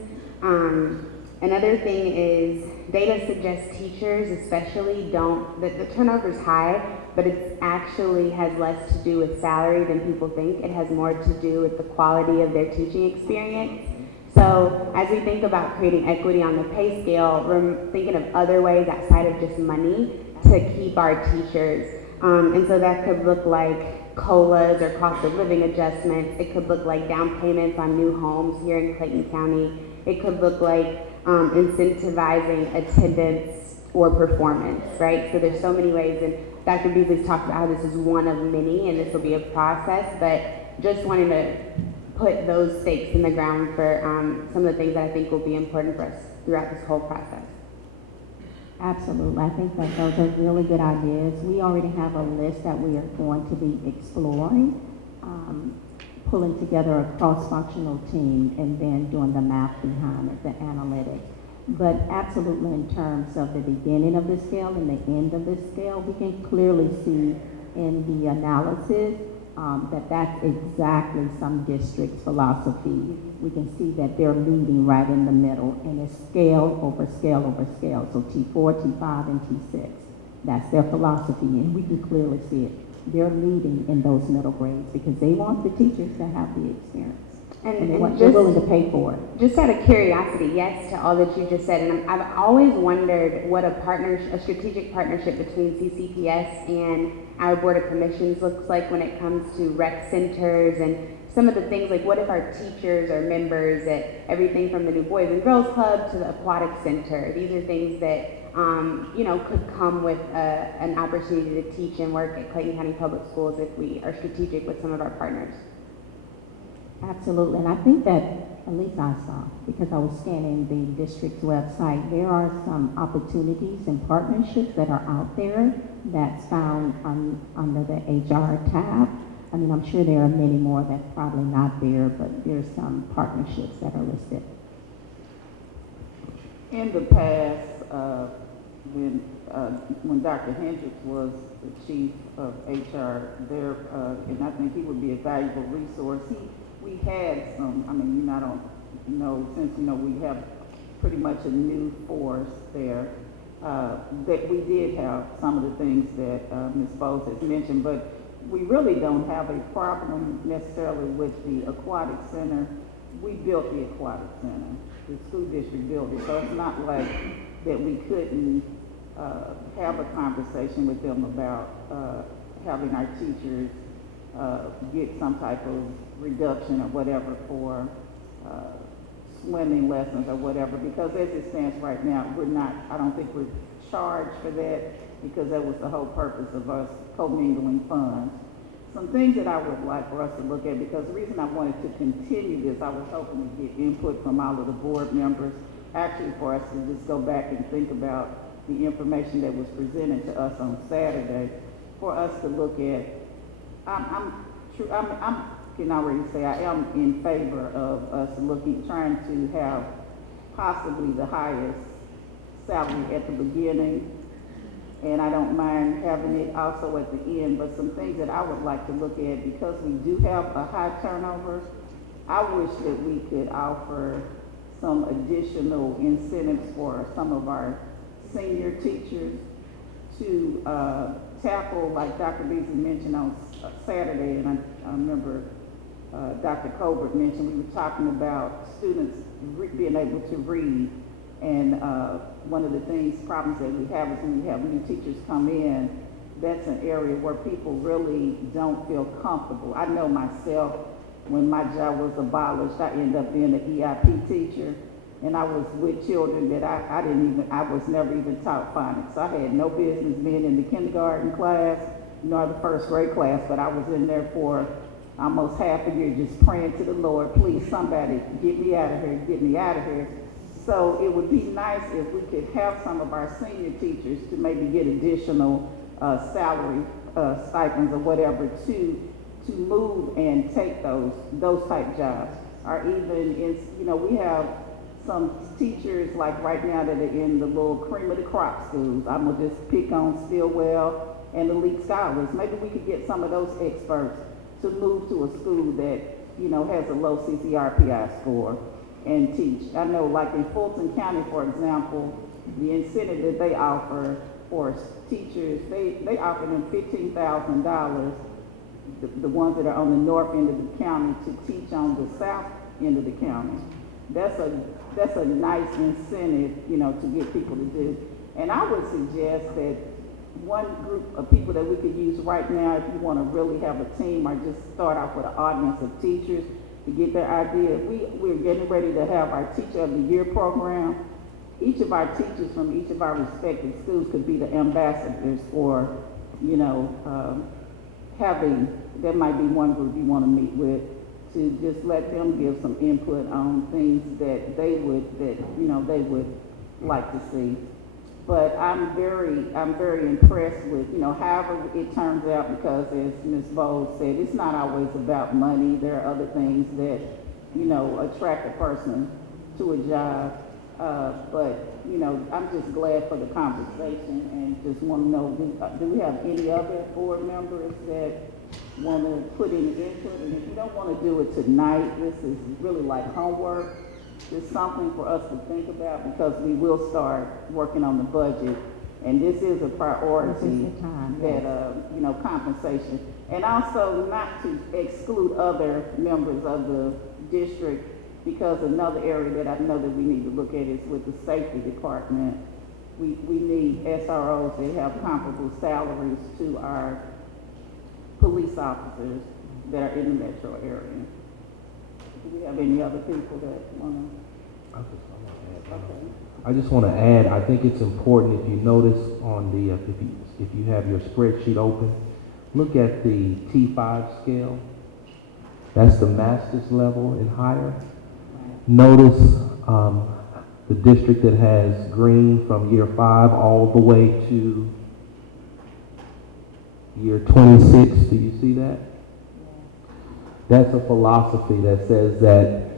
Another thing is data suggests teachers especially the turnover is high, but it actually has less to do with salary than people think. It has more to do with the quality of their teaching experience. So as we think about creating equity on the pay scale, we're thinking of other ways outside of just money to keep our teachers. And so that could look like COLAs or cost of living adjustments. It could look like down payments on new homes here in Clayton County. It could look like incentivizing attendance or performance, right? So there's so many ways, and Dr. Beasley's talked about how this is one of many, and this will be a process, but just wanting to put those stakes in the ground for some of the things that I think will be important for us throughout this whole process. Absolutely. I think that those are really good ideas. We already have a list that we are going to be exploring, pulling together a cross-functional team and then doing the math behind it, the analytics. But absolutely in terms of the beginning of the scale and the end of the scale, we can clearly see in the analysis that that's exactly some district's philosophy. We can see that they're leading right in the middle, and it's scale over scale over scale. So T4, T5, and T6. That's their philosophy, and we can clearly see it. They're leading in those middle grades because they want the teachers to have the experience. And they're willing to pay for it. Just out of curiosity, yes, to all that you just said, and I've always wondered what a strategic partnership between CCPS and our Board of Commissions looks like when it comes to rec centers and some of the things, like what if our teachers are members at everything from the new Boys and Girls Club to the Aquatic Center. These are things that, could come with an opportunity to teach and work at Clayton County Public Schools if we are strategic with some of our partners. Absolutely, and I think that, at least I saw, because I was scanning the district's website, there are some opportunities and partnerships that are out there that's found under the HR tab. I mean, I'm sure there are many more that's probably not there, but there's some partnerships that are listed. In the past, when Dr. Hendricks was the chief of HR there, and I think he would be a valuable resource. We had some, I don't know, since, we have pretty much a new force there, that we did have some of the things that Ms. Bowles has mentioned, but we really don't have a problem necessarily with the aquatic center. We built the aquatic center. The school district built it, so it's not like that we couldn't have a conversation with them about having our teachers get some type of reduction or whatever for swimming lessons or whatever, because as it stands right now, I don't think we're charged for that, because that was the whole purpose of us commingling funds. Some things that I would like for us to look at, because the reason I wanted to continue this, I was hoping to get input from all of the board members, actually for us to just go back and think about the information that was presented to us on Saturday, for us to look at. I can already say I am in favor of us trying to have possibly the highest salary at the beginning, and I don't mind having it also at the end, but some things that I would like to look at, because we do have a high turnover, I wish that we could offer some additional incentives for some of our senior teachers to tackle, like Dr. Beasley mentioned on Saturday, and I remember Dr. Colbert mentioned, we were talking about students being able to read, and one of the problems that we have is when we have new teachers come in, that's an area where people really don't feel comfortable. I know myself, when my job was abolished, I ended up being an EIP teacher, and I was with children that I was never even taught phonics. I had no business being in the kindergarten class, nor the first grade class, but I was in there for almost half a year just praying to the Lord, please somebody get me out of here, get me out of here. So it would be nice if we could have some of our senior teachers to maybe get additional salary stipends or whatever to move and take those type jobs. Or even we have some teachers like right now that are in the little cream of the crop schools. I'm gonna just pick on Stillwell and Elite Scholars. Maybe we could get some of those experts to move to a school that has a low CCRPI score and teach. I know, like in Fulton County, for example, the incentive that they offer for teachers, they offer them $15,000, the ones that are on the north end of the county, to teach on the south end of the county. That's a nice incentive, to get people to do. And I would suggest that one group of people that we could use right now if you want to really have a team or just start off with an audience of teachers to get their idea. We're getting ready to have our Teacher of the Year program. Each of our teachers from each of our respective schools could be the ambassadors for, you know, there might be one group you want to meet with to just let them give some input on things that they would like to see. But I'm very impressed with, you know, however it turns out, because as Ms. Bowles said, it's not always about money. There are other things that, you know, attract a person to a job. But, you know, I'm just glad for the conversation and just want to know, do we have any other board members that want to put in input? And if you don't want to do it tonight, this is really like homework. It's something for us to think about, because we will start working on the budget, and this is a priority. This is the time, that yes. you know, compensation, and also not to exclude other members of the district, because another area that I know that we need to look at is with the safety department. We need SROs that have comparable salaries to our police officers that are in the metro area. Do we have any other people that want to? I just want to add, I think it's important, if you notice on the, if you have your spreadsheet open, look at the T5 scale. That's the master's level and higher. Notice the district that has green from year 5 all the way to year 26. Do you see that? That's a philosophy that says that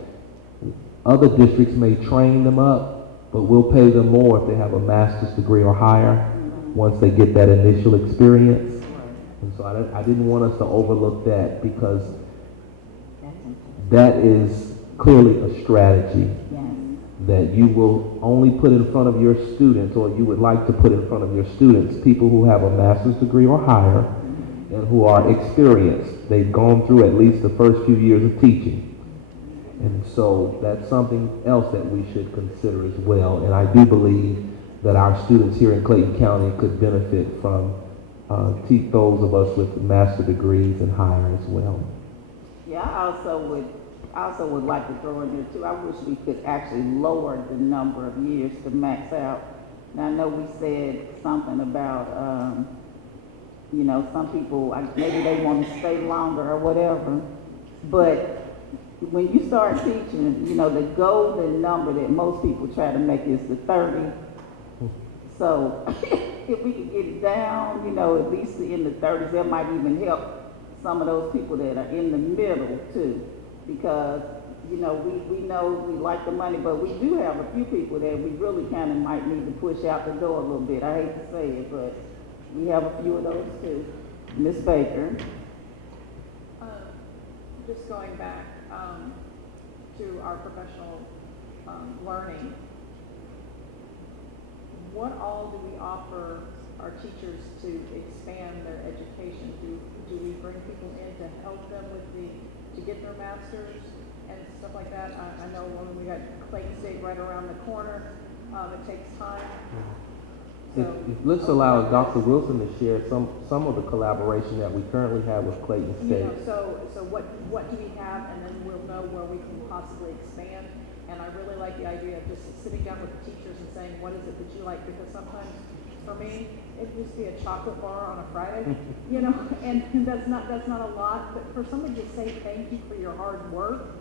other districts may train them up, but we'll pay them more if they have a master's degree or higher once they get that initial experience. And so I didn't want us to overlook that, because that is clearly a strategy that you will only put in front of your students, or you would like to put in front of your students, people who have a master's degree or higher and who are experienced. They've gone through at least the first few years of teaching. And so that's something else that we should consider as well. And I do believe that our students here in Clayton County could benefit from those of us with master degrees and higher as well. Yeah, I also would like to throw in there too, I wish we could actually lower the number of years to max out. Now, I know we said something about, you know, some people, maybe they want to stay longer or whatever, but when you start teaching, you know, the golden number that most people try to make is the 30. So if we could get it down, you know, at least in the 30s, that might even help some of those people that are in the middle too. Because, you know, we know we like the money, but we do have a few people that we really kind of might need to push out the door a little bit. I hate to say it, but we have a few of those too. Ms. Baker. Just going back to our professional learning, what all do we offer our teachers to expand their education? Do we bring people in to help them with to get their masters and stuff like that? I know when we got Clayton State right around the corner, it takes time. So, Let's allow Dr. Wilson to share some of the collaboration that we currently have with Clayton State. you know, so what do we have, and then we'll know where we can possibly expand. And I really like the idea of just sitting down with the teachers and saying, what is it that you like? Because sometimes, for me, it used to be a chocolate bar on a Friday, you know, and that's not a lot. But for somebody to say thank you for your hard work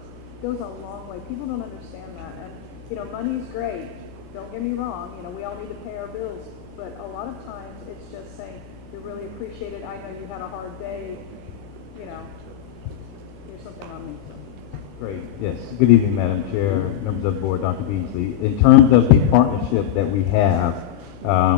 goes a long way. People don't understand that, and you know, money's great. Don't get me wrong. You know, we all need to pay our bills. But a lot of times it's just saying, we really appreciate it. I know you had a hard day, you know, here's something on me. So. Great. Yes. Good evening, Madam Chair, members of the board, Dr. Beasley. In terms of the partnership that we have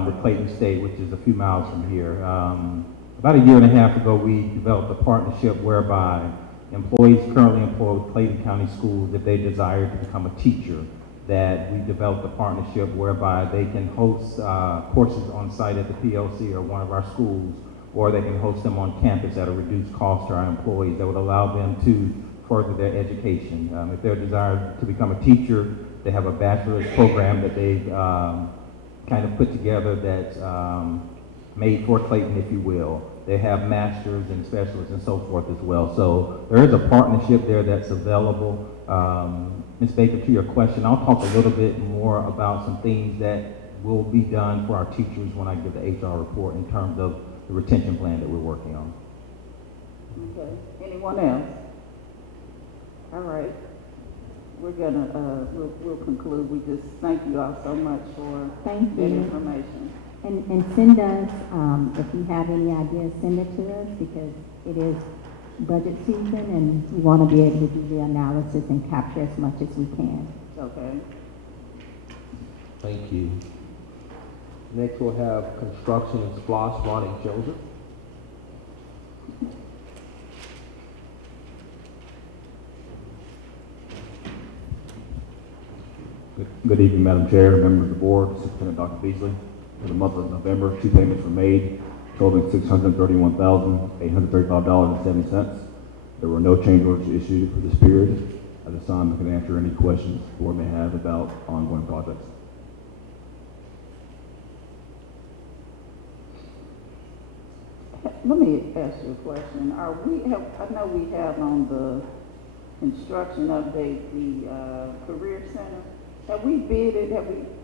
with Clayton State, which is a few miles from here, about a year and a half ago, we developed a partnership whereby employees currently employed with Clayton County Schools, if they desire to become a teacher, that we developed a partnership whereby they can host courses on site at the PLC or one of our schools, or they can host them on campus at a reduced cost to our employees that would allow them to further their education. If they're desired to become a teacher, they have a bachelor's program that they've kind of put together that made for Clayton, if you will. They have masters and specialists and so forth as well. So there is a partnership there that's available. Ms. Baker, to your question, I'll talk a little bit more about some things that will be done for our teachers when I give the HR report in terms of the retention plan that we're working on. Okay, anyone else? All right, we're gonna, we'll conclude. We just thank you all so much for Thank that you. information. And send us, if you have any ideas, send it to us because it is budget season and we want to be able to do the analysis and capture as much as we can. Okay, Thank you. Next, we'll have construction and splosh, Ronnie Joseph. Good evening, Madam Chair, members of the board, Superintendent Dr. Beasley. For the month of November, 2 payments were made, totaling $631,835.70. There were no change orders issued for this period. At this time, I can answer any questions the board may have about ongoing projects. let me ask you a question. I know we have on the construction update, the, career center. Have we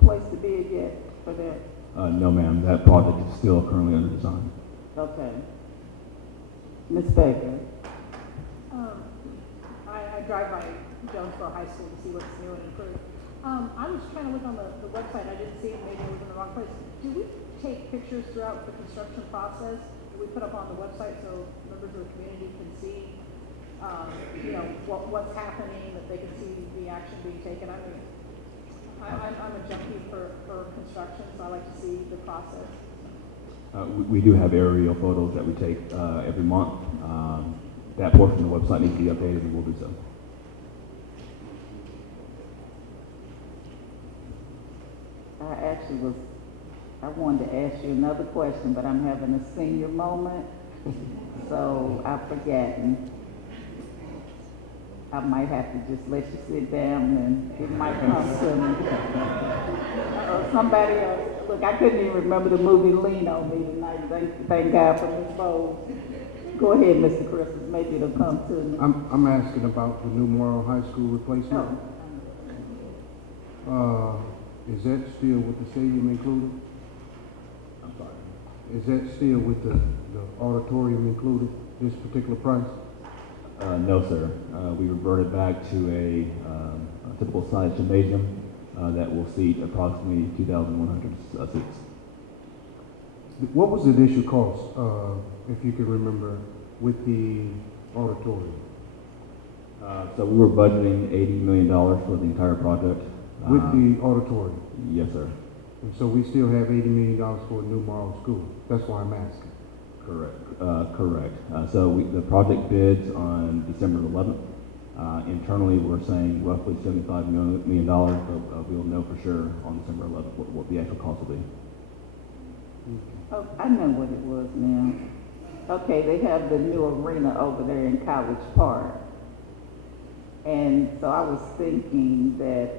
placed the bid yet for that? No, ma'am, that project is still currently under design. Okay. Ms. Baker? I drive by Jonesboro High School to see what's new and improved. I was trying to look on the website, I didn't see it, maybe I was in the wrong place. Do we take pictures throughout the construction process? Do we put up on the website so members of the community can see, you know, what's happening, that they can see the action being taken? I mean, I'm a junkie for construction, so I like to see the process. We do have aerial photos that we take every month. That portion of the website needs to be updated, and we'll do so. I wanted to ask you another question, but I'm having a senior moment, so I've forgotten. I might have to just let you sit down and it might come to me. Somebody else, look, I couldn't even remember the movie Lean on Me tonight. Thank God for Ms. Bowles. Go ahead, Mr. Christmas, maybe it'll come to me. I'm asking about the new Morrow High School replacement. Is that still with the stadium included? I'm sorry. Is that still with the auditorium included, this particular price? No, sir. We reverted back to a typical size gymnasium that will seat approximately 2,100 seats. What was the initial cost, if you can remember, with the auditorium? So we were budgeting $80 million for the entire project. With the auditorium? Yes, sir. And so we still have $80 million for a new Morrow School. That's why I'm asking. Correct. So the project bids on December 11th. Internally, we're saying roughly $75 million, but we'll know for sure on December 11th what the actual cost will be. Oh, I know what it was now. Okay, they have the new arena over there in College Park. And so I was thinking that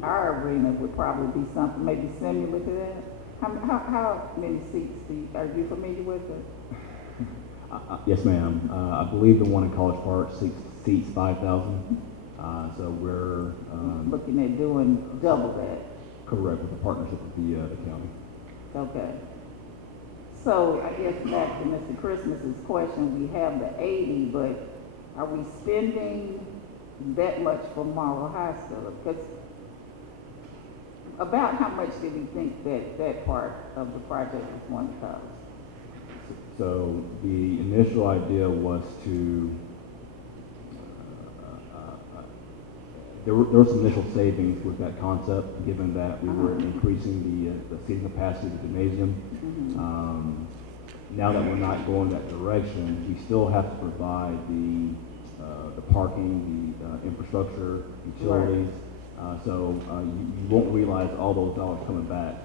our arena would probably be something maybe similar to that. How many seats are you familiar with it? Yes, ma'am. I believe the one in College Park seats 5,000. So we're looking at doing double that. Correct, with a partnership with the county. Okay. So I guess back to Mr. Christmas's question, we have the 80, but are we spending that much for Morrow High School? Because about how much do we think that part of the project is going to cost? So the initial idea was to, there were some initial savings with that concept, given that we were increasing the seating capacity of the gymnasium. Now that we're not going that direction, we still have to provide the parking, the infrastructure, utilities. So you won't realize all those dollars coming back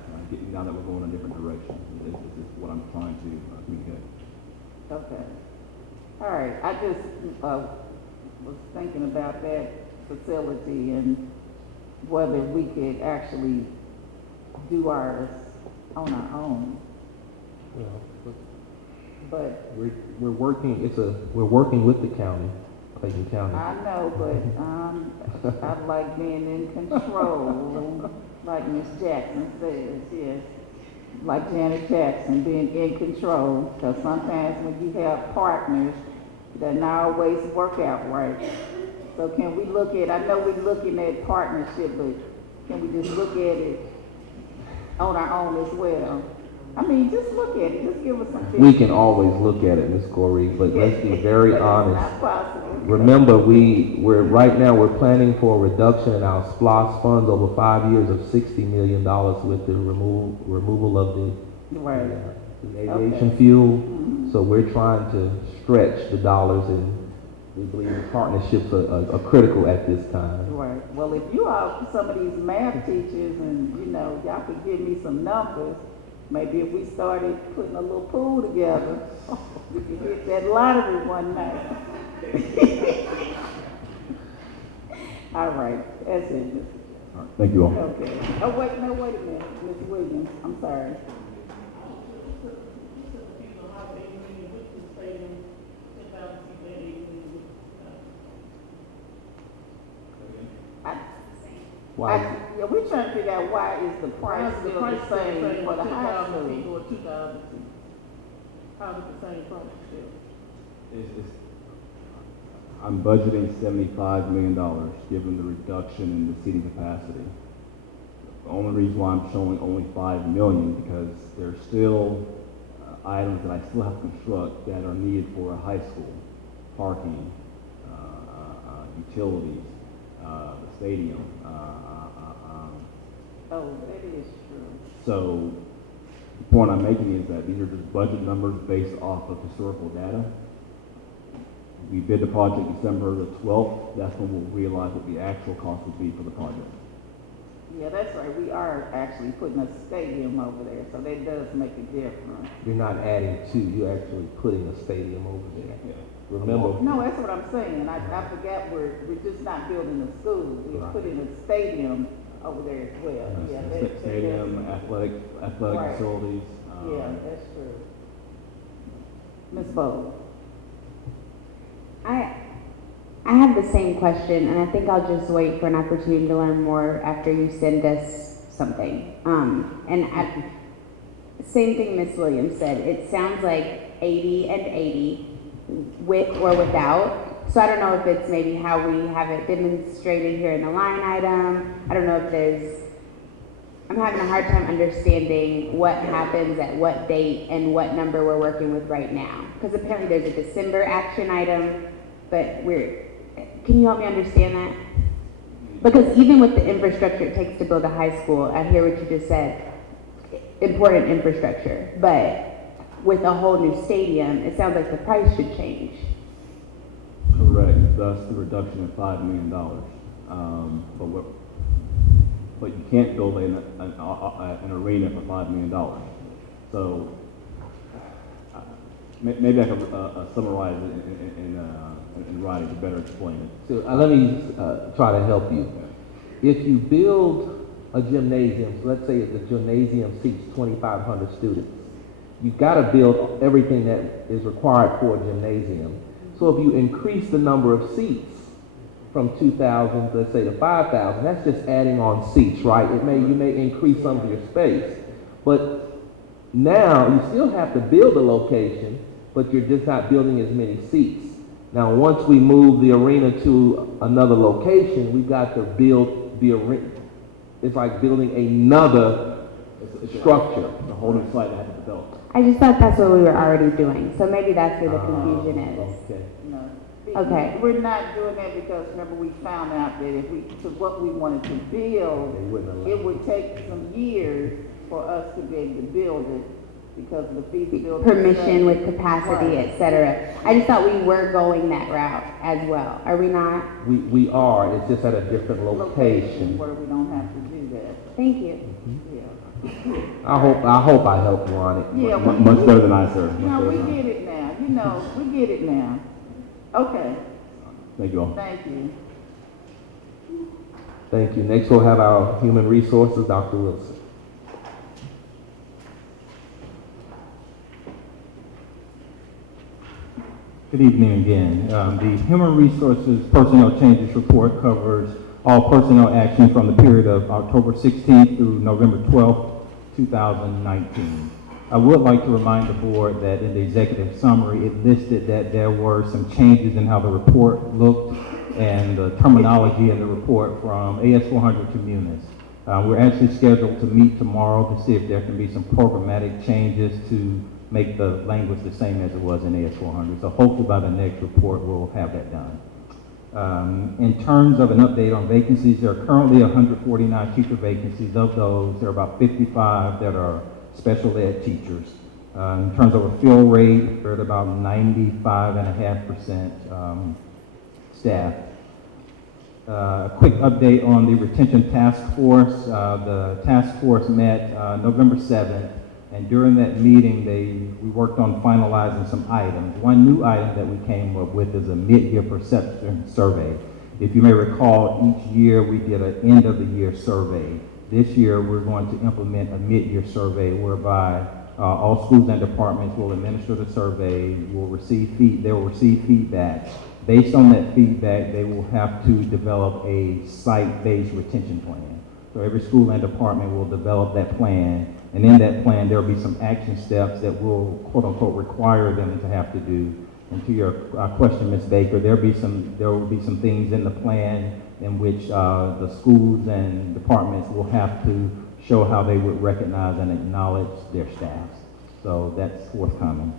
now that we're going in a different direction. This is what I'm trying to communicate. Okay. All right. I just was thinking about that facility and whether we could actually do ours on our own. You know, But we're working, we're working with the county, Clayton County. I know, but I like being in control, like Miss Jackson says, yes. Like Janet Jackson, being in control, because sometimes when you have partners, that not always work out right. So can we look at, I know we're looking at partnership, but can we just look at it on our own as well? I mean, just look at it, just give us some. We can always look at it, Ms. Corey, but let's be very But it's honest. not possible. Remember, right now we're planning for a reduction in our SPLOST funds over 5 years of $60 million with the removal of Right. the aviation fuel. So we're trying to stretch the dollars, and we believe the partnerships are critical at this time. Right. Well, if you are some of these math teachers and, you know, y'all could give me some numbers, maybe if we started putting a little pool together, we could hit that lottery one night. All right, that's it. All right, thank you all. Okay. Oh, wait a minute, Ms. Williams, I'm sorry. Yeah, we're trying to figure out why is the price still the same for the high school? Or 2,000 people. How is it the same price still? I'm budgeting $75 million, given the reduction in the seating capacity. The only reason why I'm showing only $5 million, because there's still items that I still have to construct that are needed for a high school. Parking, utilities, the stadium. Oh, that is true. So the point I'm making is that these are just budget numbers based off of historical data. We bid the project December the 12th. That's when we'll realize what the actual cost would be for the project. Yeah, that's right. We are actually putting a stadium over there, so that does make a difference. You're not adding to, you're actually putting a stadium over there. Yeah. Remember, No, that's what I'm saying. I forgot we're just not building a school. We're Right. putting a stadium over there as well. Yeah, Stadium, athletic Right. facilities. Yeah, that's true. Ms. Bowe. I have the same question, and I think I'll just wait for an opportunity to learn more after you send us something. Same thing Ms. Williams said. It sounds like 80 and 80, with or without. So I don't know if it's maybe how we have it demonstrated here in the line item. I don't know if I'm having a hard time understanding what happens at what date and what number we're working with right now. Because apparently there's a December action item, but can you help me understand that? Because even with the infrastructure it takes to build a high school, I hear what you just said, important infrastructure, but with a whole new stadium, it sounds like the price should change. Correct. Thus the reduction of $5 million. But you can't build an arena for $5 million. So maybe I can summarize it in writing to better explain it. so let me try to help you. If you build a gymnasium, so let's say the gymnasium seats 2,500 students, you've got to build everything that is required for a gymnasium. So if you increase the number of seats from 2,000, let's say to 5,000, that's just adding on seats, right? You may increase some of your space, but now you still have to build a location, but you're just not building as many seats. Now, once we move the arena to another location, we've got to build the arena. It's like building another structure. It's a whole new site that has to be developed. I just thought that's what we were already doing, so maybe that's where the confusion is. Okay. No. Okay. We're not doing that because remember we found out that if to what we wanted to build, They wouldn't allow it would take some years for us to be able to build it because of the feasibility. Permission study. with capacity, Right. et cetera. I just thought we were going that route as well. Are we not? We are, it's just at a different location. Where we don't have to do that. Thank you. Yeah. I hope I helped you on it. Yeah, Much better than I, sir. Much No, better we than I. get it now. You know, we get it now. Okay. Thank you all. Thank you. Thank you. Next we'll have our human resources, Dr. Wilson. Good evening again. The Human Resources Personnel Changes Report covers all personnel action from the period of October 16th through November 12th, 2019. I would like to remind the board that in the executive summary, it listed that there were some changes in how the report looked and the terminology in the report from AS400 to Munis. We're actually scheduled to meet tomorrow to see if there can be some programmatic changes to make the language the same as it was in AS400. So hopefully by the next report, we'll have that done. In terms of an update on vacancies, there are currently 149 teacher vacancies. Of those, there are about 55 that are special ed teachers. In terms of a fill rate, we're at about 95.5% staff. A quick update on the retention task force. The task force met November 7th, and during that meeting, we worked on finalizing some items. One new item that we came up with is a mid-year perception survey. If you may recall, each year we did an end-of-the-year survey. This year, we're going to implement a mid-year survey whereby all schools and departments will administer the survey, they will receive feedback. Based on that feedback, they will have to develop a site-based retention plan. So every school and department will develop that plan, and in that plan, there will be some action steps that will, quote-unquote, require them to have to do. And to your question, Ms. Baker, there will be some things in the plan in which the schools and departments will have to show how they would recognize and acknowledge their staffs. So that's forthcoming.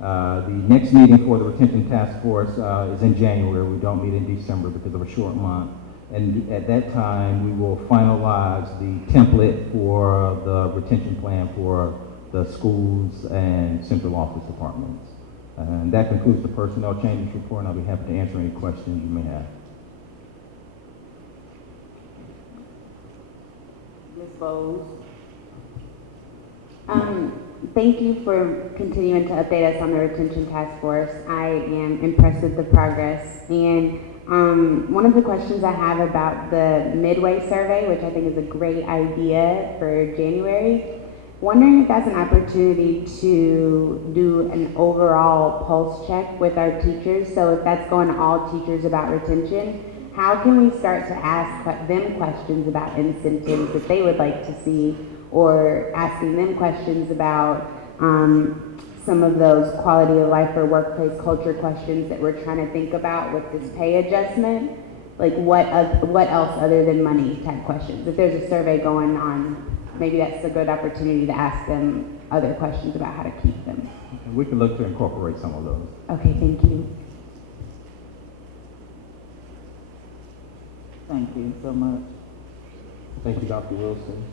The next meeting for the retention task force is in January. We don't meet in December because of a short month. And at that time, we will finalize the template for the retention plan for the schools and central office departments. And that concludes the personnel changes report, and I'll be happy to answer any questions you may have. Ms. Bowles? Thank you for continuing to update us on the retention task force. I am impressed with the progress. And one of the questions I have about the midway survey, which I think is a great idea for January, wondering if that's an opportunity to do an overall pulse check with our teachers. So if that's going to all teachers about retention, how can we start to ask them questions about incentives that they would like to see, or asking them questions about some of those quality of life or workplace culture questions that we're trying to think about with this pay adjustment? Like what else other than money type questions? If there's a survey going on, maybe that's a good opportunity to ask them other questions about how to keep them. And we can look to incorporate some of those. Okay, thank you. Thank you so much. Thank you, Dr. Wilson.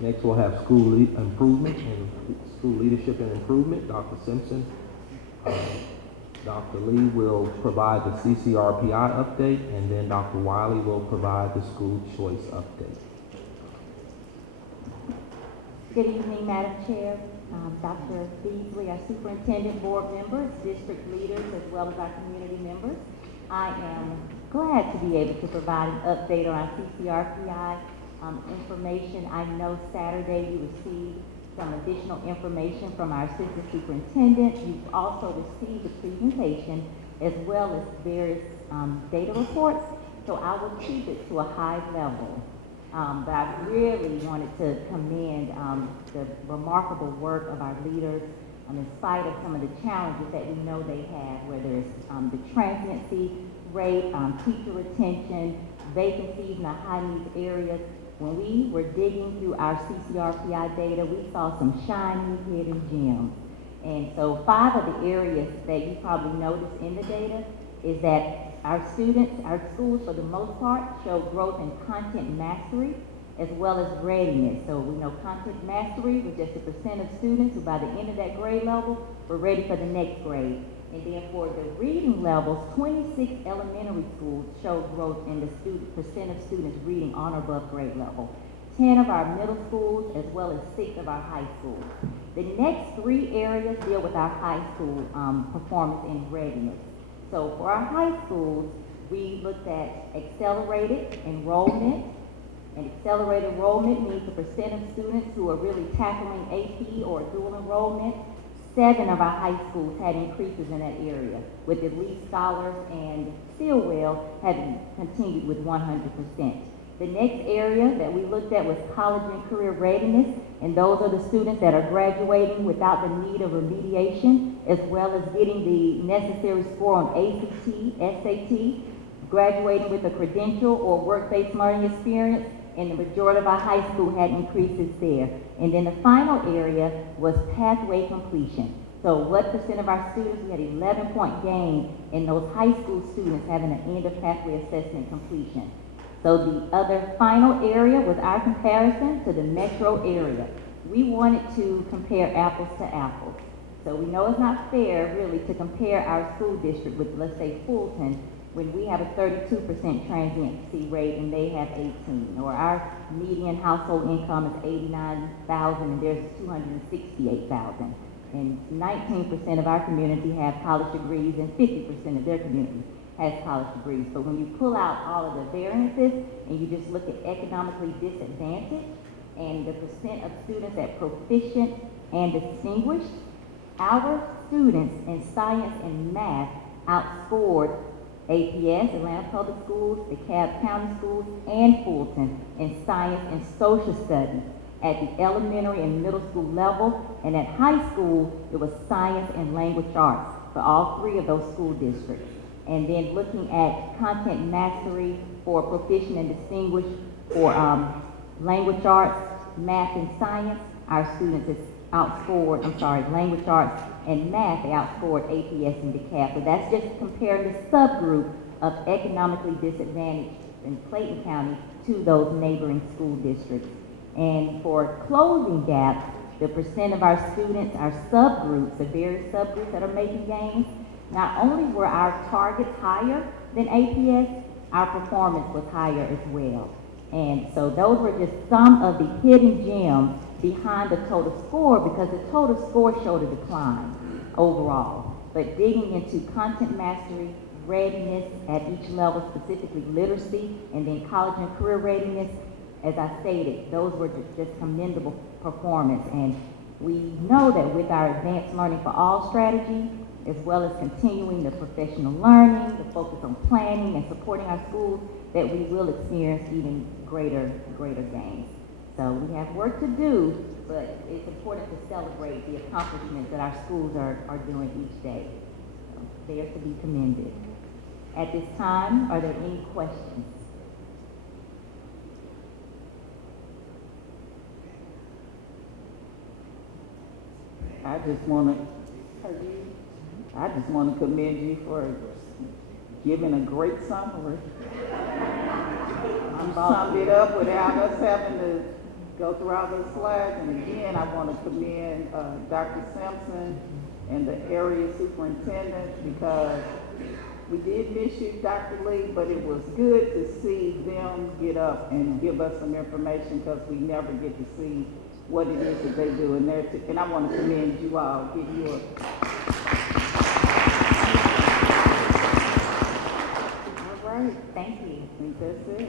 Next, we'll have school improvement and school leadership and improvement. Dr. Simpson. Dr. Lee will provide the CCRPI update, and then Dr. Wiley will provide the school choice update. Good evening, Madam Chair, Dr. Beasley, our superintendent, board members, district leaders, as well as our community members. I am glad to be able to provide an update on our CCRPI information. I know Saturday you received some additional information from our assistant superintendent. You've also received a presentation as well as various data reports, so I will keep it to a high level. But I really wanted to commend the remarkable work of our leaders in spite of some of the challenges that we know they have, whether it's the transiency rate, teacher retention, vacancies in the high needs areas. When we were digging through our CCRPI data, we saw some shiny hidden gems. And so 5 of the areas that you probably noticed in the data is that our students, our schools for the most part, show growth in content mastery as well as readiness. So we know content mastery was just a % of students who by the end of that grade level were ready for the next grade. And then for the reading levels, 26 elementary schools showed growth in the % of students reading on or above grade level. 10 of our middle schools as well as 6 of our high schools. The next 3 areas deal with our high school performance and readiness. So for our high schools, we looked at accelerated enrollment. And accelerated enrollment means the % of students who are really tackling AP or dual enrollment. 7 of our high schools had increases in that area, with at least Scholars and Stillwell having continued with 100%. The next area that we looked at was college and career readiness, and those are the students that are graduating without the need of remediation, as well as getting the necessary score on ACT, SAT, graduating with a credential or work-based learning experience, and the majority of our high school had increases there. And then the final area was pathway completion. So what percent of our students, we had 11-point gain in those high school students having an end of pathway assessment completion. So the other final area was our comparison to the metro area. We wanted to compare apples to apples. So we know it's not fair really to compare our school district with, let's say, Fulton, when we have a 32% transiency rate and they have 18, or our median household income is 89,000 and theirs is 268,000. And 19% of our community have college degrees and 50% of their community has college degrees. But when you pull out all of the variances and you just look at economically disadvantaged and the percent of students at proficient and distinguished, our students in science and math outscored APS, Atlanta Public Schools, the DeKalb County Schools, and Fulton in science and social studies at the elementary and middle school level, and at high school, it was science and language arts for all 3 of those school districts. And then looking at content mastery for proficient and distinguished for language arts, math, and science, our students is outscored, language arts and math, they outscored APS and DeKalb. But that's just comparing the subgroup of economically disadvantaged in Clayton County to those neighboring school districts. And for closing gaps, the percent of our students, our subgroups, the various subgroups that are making gains, not only were our targets higher than APS, our performance was higher as well. And so those were just some of the hidden gems behind the total score, because the total score showed a decline overall. But digging into content mastery, readiness at each level, specifically literacy, and then college and career readiness, as I stated, those were just commendable performance. And we know that with our advanced learning for all strategy, as well as continuing the professional learning, the focus on planning and supporting our schools, that we will experience even greater gains. So we have work to do, but it's important to celebrate the accomplishments that our schools are doing each day. So they are to be commended. At this time, are there any questions? I just want to commend you for giving a great summary. You summed it up without us having to go through all those slides. And again, I want to commend Dr. Simpson and the area superintendent, because we did miss you, Dr. Lee, but it was good to see them get up and give us some information, because we never get to see what it is that they do. And I want to commend you all, give you a... All right, thank you. I think that's it.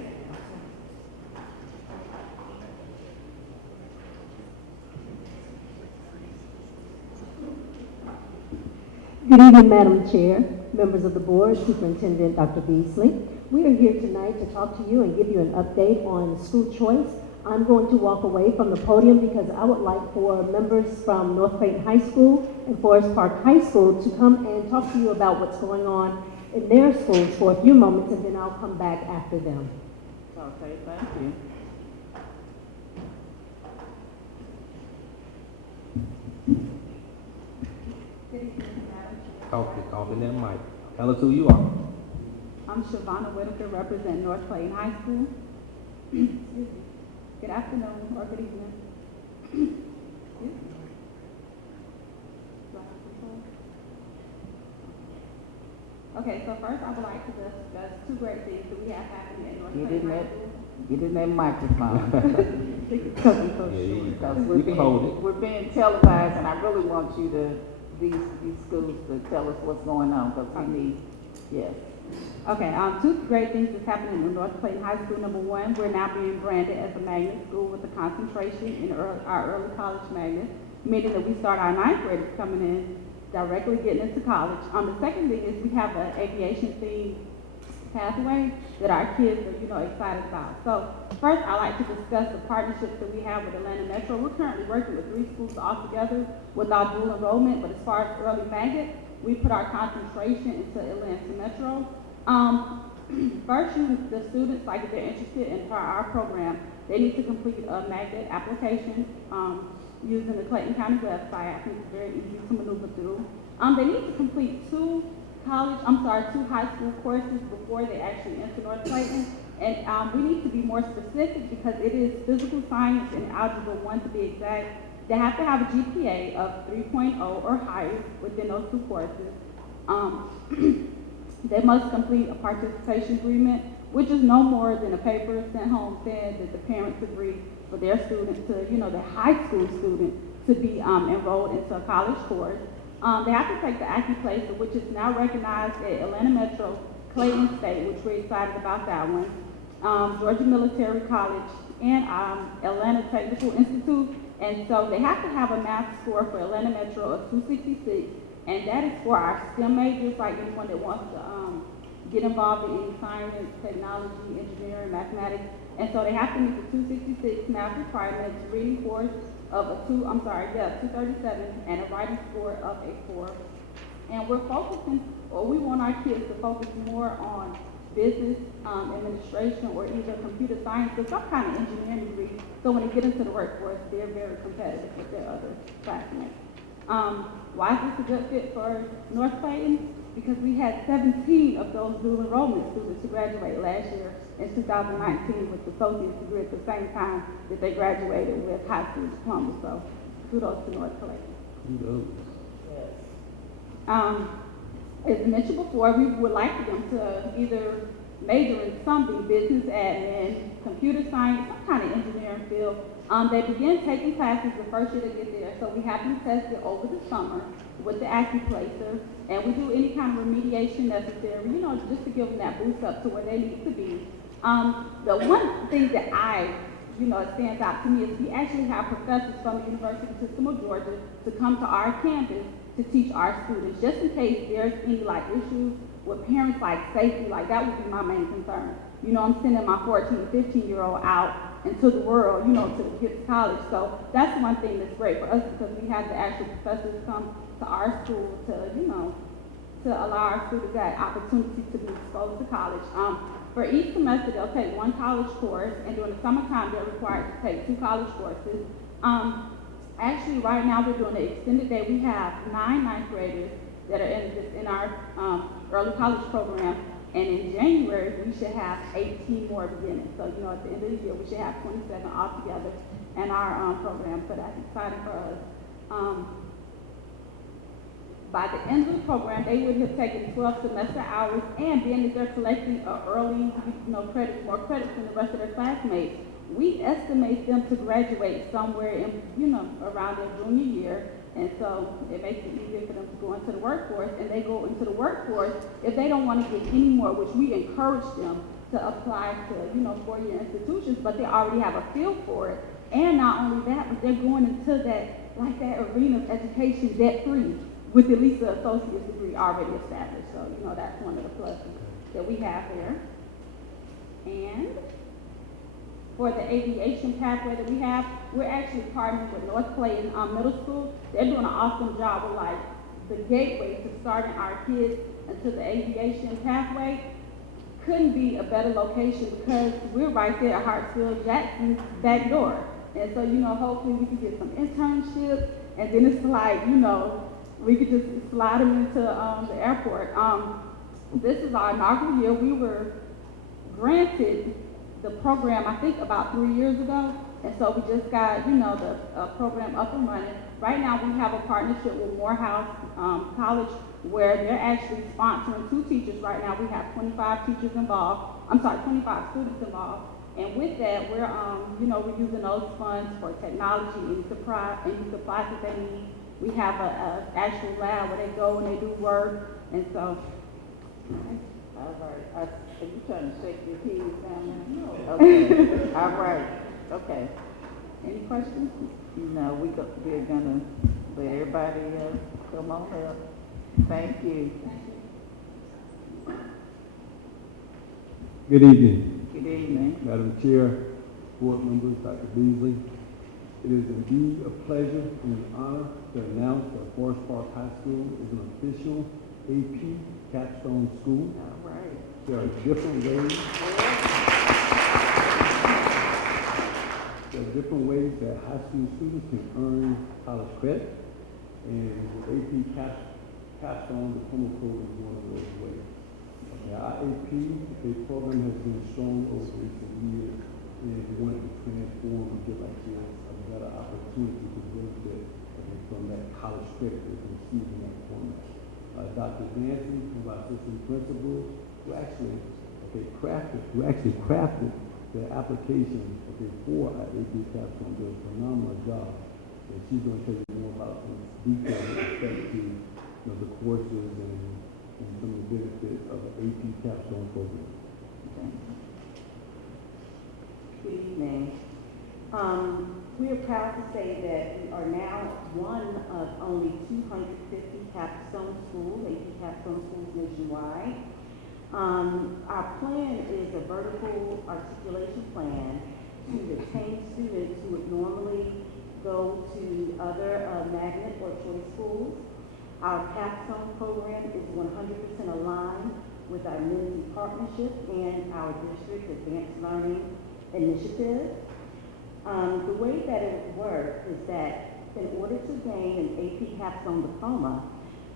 Good evening, Madam Chair, members of the board, Superintendent Dr. Beasley. We are here tonight to talk to you and give you an update on school choice. I'm going to walk away from the podium because I would like for members from North Clayton High School and Forest Park High School to come and talk to you about what's going on in their schools for a few moments, and then I'll come back after them. Okay, thank you. Talk in that mic. Tell us who you are. I'm Shavonna Whitaker, represent North Clayton High School. Excuse me. Good afternoon or good evening. Excuse me. Do I have control? Okay, so first I would like to discuss 2 great things that we have happening at North Clayton High School. Get in that microphone. Because we're being televised, and I really want you to, these schools to tell us what's going on, because we need, yes. Okay, 2 great things that's happening in North Clayton High School. Number 1, we're now being branded as a magnet school with a concentration in our early college magnet. meaning that we start our ninth graders coming in, directly getting into college. The second thing is we have an aviation themed pathway that our kids are, excited about. So first, I'd like to discuss the partnerships that we have with Atlanta Metro. We're currently working with 3 schools all together with our dual enrollment, but as far as early magnet, we put our concentration into Atlanta Metro. First, the students, like if they're interested in our program, they need to complete a magnet application using the Clayton County website. I think it's very easy to maneuver through. They need to complete 2 high school courses before they actually enter North Clayton. And we need to be more specific because it is physical science and algebra 1 to be exact. They have to have a GPA of 3.0 or higher within those 2 courses. They must complete a participation agreement, which is no more than a paper sent home saying that the parents agree for their student to, the high school student to be enrolled into a college course. They have to take the AccuPlacer, which is now recognized at Atlanta Metro, Clayton State, which we're excited about that one, Georgia Military College, and Atlanta Technical Institute. And so they have to have a math score for Atlanta Metro of 266, and that is for our STEM majors, like anyone that wants to get involved in any science, technology, engineering, mathematics. And so they have to meet the 266 math requirements, reading course of a 237, and a writing score of a 4. And we're focusing, or we want our kids to focus more on business administration or either computer science or some kind of engineering degree. So when they get into the workforce, they're very competitive with their other classmates. Why is this a good fit for North Clayton? Because we had 17 of those dual enrollment students who graduated last year in 2019 with associate's degree at the same time that they graduated with high school diplomas. So kudos to North Clayton. Kudos. As mentioned before, we would like them to either major in something, business admin, computer science, some kind of engineering field. They begin taking classes the first year they get there, so we have them tested over the summer with the AccuPlacer, and we do any kind of remediation necessary, just to give them that boost up to where they need to be. The one thing that stands out to me is we actually have professors from the University System of Georgia to come to our campus to teach our students, just in case there's any issues with parents safety, that would be my main concern. I'm sending my 14 and 15-year-old out into the world, to get to college. So that's one thing that's great for us because we have the actual professors come to our school to allow our students that opportunity to be exposed to college. For each semester, they'll take 1 college course, and during the summertime, they're required to take 2 college courses. Actually, right now, we're doing an extended day. We have 9 ninth graders that are in our early college program, and in January, we should have 18 more beginning. So, at the end of the year, we should have 27 altogether in our program, so that's exciting for us. By the end of the program, they would have taken 12 semester hours, and being that they're collecting early, more credits than the rest of their classmates, we estimate them to graduate somewhere in, around their junior year. And so it makes it easier for them to go into the workforce, and they go into the workforce if they don't want to get any more, which we encourage them to apply to, 4-year institutions, but they already have a feel for it. And not only that, but they're going into that arena of education debt-free with at least an associate's degree already established. So, that's one of the pluses that we have there. And for the aviation pathway that we have, we're actually partnering with North Clayton Middle School. They're doing an awesome job with the gateway to starting our kids into the aviation pathway. Couldn't be a better location because we're right there at Hartsfield Jackson's back door. And so, hopefully we can get some internships, and then it's we could just slide them into the airport. This is our inaugural year. We were granted the program, I think, about 3 years ago. And so we just got, the program up and running. Right now we have a partnership with Morehouse College where they're actually sponsoring 2 teachers right now. We have 25 teachers involved. 25 students involved. And with that, we're, we're using those funds for technology and supplies that they need. We have an actual lab where they go and they do work. And so, all right. Are you trying to shake your keys down there? No. Okay. All right. Okay. Any questions? we're gonna let everybody, come on up. Thank you. Good evening, Good evening. Madam Chair, board members, Dr. Beasley. It is indeed a pleasure and an honor to announce that Forest Park High School is an official AP capstone school. All right. There are different ways. There are different ways that high school students can earn college credit, and the AP capstone diploma program is one of those ways. Our AP program has been strong over recent years, and we want to transform and give our kids a better opportunity to benefit from that college credit they can receive in that format. Dr. Nancy, one of our assistant principals, who actually crafted the application for our AP capstone, did a phenomenal job. And she's going to tell you more about some detail with respect to the courses and some of the benefits of the AP capstone program. Good evening. We are proud to say that we are now one of only 250 capstone schools, AP capstone schools nationwide. Our plan is a vertical articulation plan to retain students who would normally go to other magnet or choice schools. Our capstone program is 100% aligned with our Lindsay partnership and our district advanced learning initiative. The way that it works is that in order to gain an AP capstone diploma,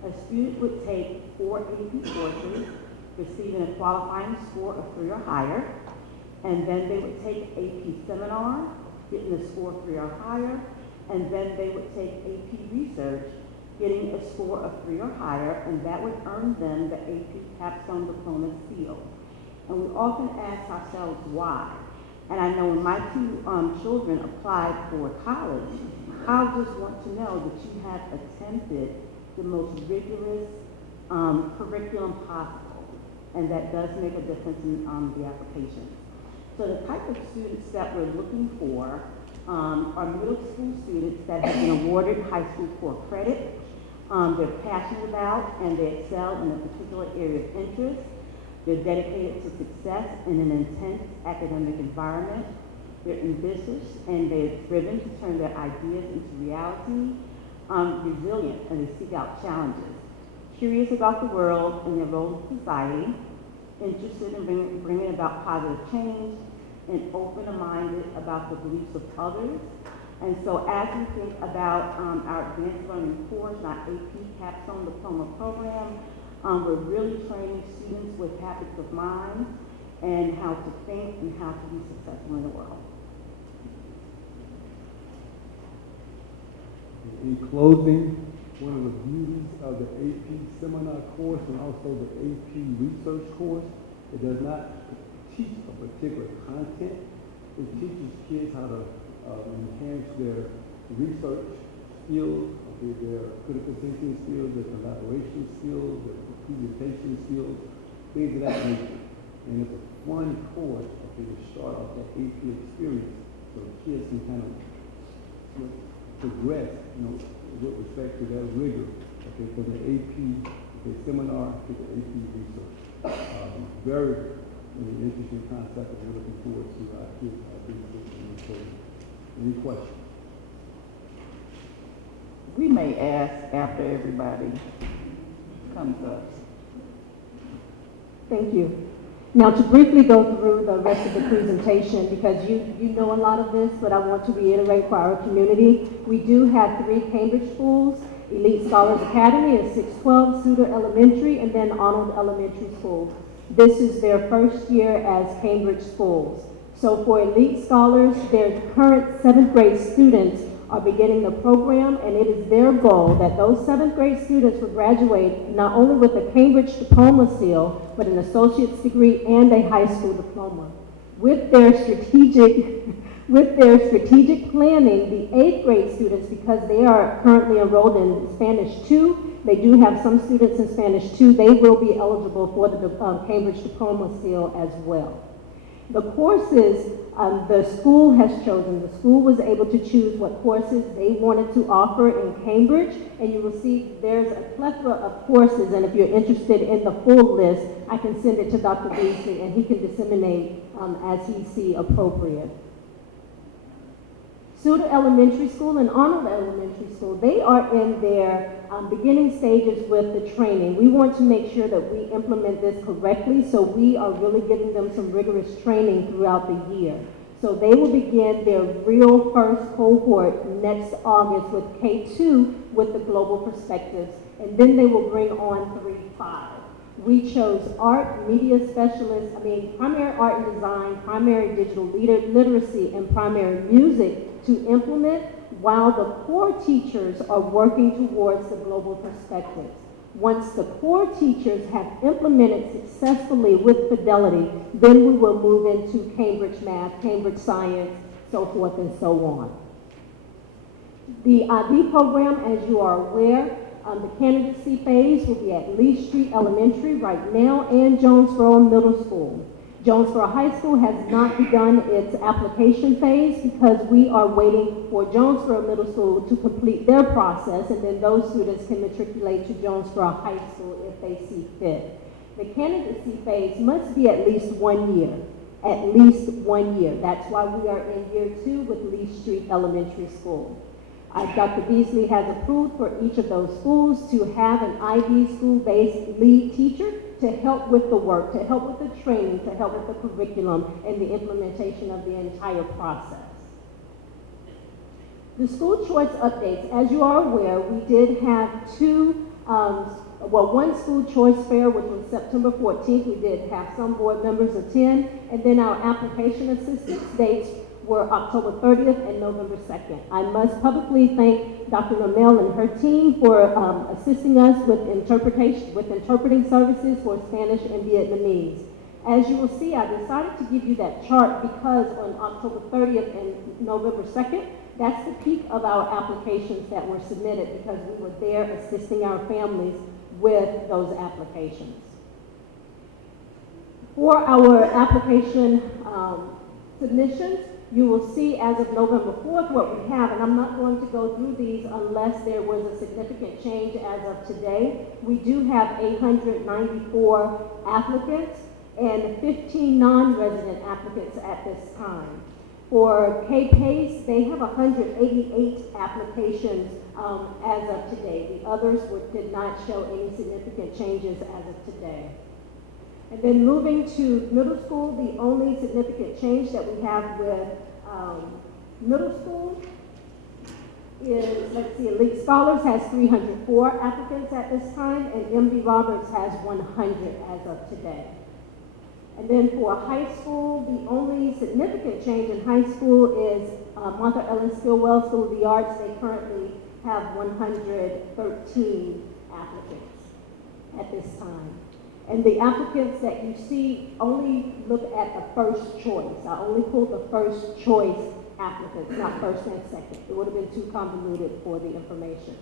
a student would take 4 AP courses, receiving a qualifying score of 3 or higher, and then they would take AP seminar, getting a score of 3 or higher, and then they would take AP research, getting a score of 3 or higher, and that would earn them the AP capstone diploma seal. And we often ask ourselves why. And I know when my 2 children applied for college, I just want to know that you have attempted the most rigorous curriculum possible, and that does make a difference in the application. So the type of students that we're looking for are middle school students that have been awarded high school core credit. They're passionate about and they excel in a particular area of interest. They're dedicated to success in an intense academic environment. They're ambitious and they're driven to turn their ideas into reality. Resilient and they seek out challenges. Curious about the world and their role in society. Interested in bringing about positive change, and open-minded about the beliefs of others. And so as we think about our advanced learning course and our AP capstone diploma program, we're really training students with habits of mind and how to think and how to be successful in the world. In closing, one of the beauties of the AP seminar course and also the AP research course, it does not teach a particular content. It teaches kids how to enhance their research skills, their critical thinking skills, their collaboration skills, their presentation skills, things of that nature. And it's a fun course to start off that AP experience so kids can kind of progress, with respect to that rigor, from the AP seminar to the AP research. Very interesting concept, and we're looking forward to our kids being in this program. Any questions? We may ask after everybody comes up. Thank you. Now to briefly go through the rest of the presentation, because you know a lot of this, but I want to reiterate for our community. We do have 3 Cambridge schools, Elite Scholars Academy is 612, Suter Elementary, and then Arnold Elementary School. This is their first year as Cambridge schools. So for Elite Scholars, their current 7th grade students are beginning the program, and it is their goal that those 7th grade students will graduate not only with a Cambridge diploma seal, but an associate's degree and a high school diploma. With their strategic planning, the 8th grade students, because they are currently enrolled in Spanish 2, they do have some students in Spanish 2, they will be eligible for the Cambridge diploma seal as well. The courses the school has chosen, the school was able to choose what courses they wanted to offer in Cambridge, and you will see there's a plethora of courses, and if you're interested in the full list, I can send it to Dr. Beasley and he can disseminate as he see appropriate. Suda Elementary School and Arnold Elementary School, they are in their beginning stages with the training. We want to make sure that we implement this correctly, so we are really giving them some rigorous training throughout the year. So they will begin their real first cohort next August with K2 with the global perspectives, and then they will bring on 3-5. We chose art, media specialists, primary art and design, primary digital literacy, and primary music to implement, while the core teachers are working towards the global perspectives. Once the core teachers have implemented successfully with fidelity, then we will move into Cambridge Math, Cambridge Science, so forth and so on. The IB program, as you are aware, the candidacy phase will be at Lee Street Elementary right now and Jonesboro Middle School. Jonesboro High School has not begun its application phase because we are waiting for Jonesboro Middle School to complete their process, and then those students can matriculate to Jonesboro High School if they see fit. The candidacy phase must be at least 1 year. At least 1 year. That's why we are in year 2 with Lee Street Elementary School. Dr. Beasley has approved for each of those schools to have an IB school-based lead teacher to help with the work, to help with the training, to help with the curriculum and the implementation of the entire process. The school choice updates, as you are aware, we did have one school choice fair, which was September 14th. We did have some board members attend, and then our application assistance dates were October 30th and November 2nd. I must publicly thank Dr. Ramel and her team for assisting us with interpreting services for Spanish and Vietnamese. As you will see, I decided to give you that chart because on October 30th and November 2nd, that's the peak of our applications that were submitted because we were there assisting our families with those applications. For our application submissions, you will see as of November 4th what we have, and I'm not going to go through these unless there was a significant change as of today. We do have 894 applicants and 15 non-resident applicants at this time. For K-PACE, they have 188 applications as of today. The others did not show any significant changes as of today. And then moving to middle school, the only significant change that we have with middle school is, let's see, Elite Scholars has 304 applicants at this time, and MD Roberts has 100 as of today. And then for high school, the only significant change in high school is Martha Ellen Stillwell School of the Arts. They currently have 113 applicants at this time. And the applicants that you see only look at the first choice. I only pulled the first choice applicants, not first and second. It would have been too convoluted for the information.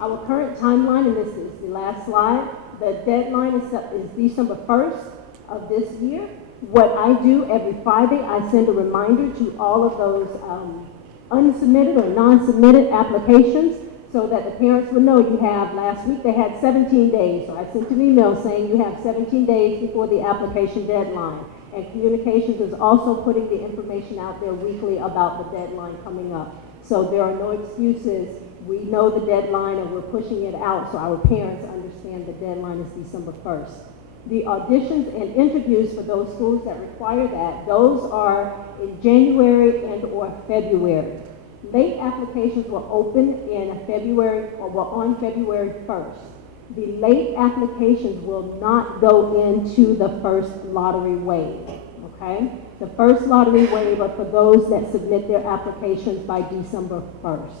Our current timeline, and this is the last slide, the deadline is December 1st of this year. What I do every Friday, I send a reminder to all of those unsubmitted or non-submitted applications so that the parents will know you have, last week they had 17 days. So I sent an email saying you have 17 days before the application deadline. And communications is also putting the information out there weekly about the deadline coming up. So there are no excuses. We know the deadline and we're pushing it out so our parents understand the deadline is December 1st. The auditions and interviews for those schools that require that, those are in January and or February. Late applications were open in February or were on February 1st. The late applications will not go into the first lottery wave, okay? The first lottery wave are for those that submit their applications by December 1st.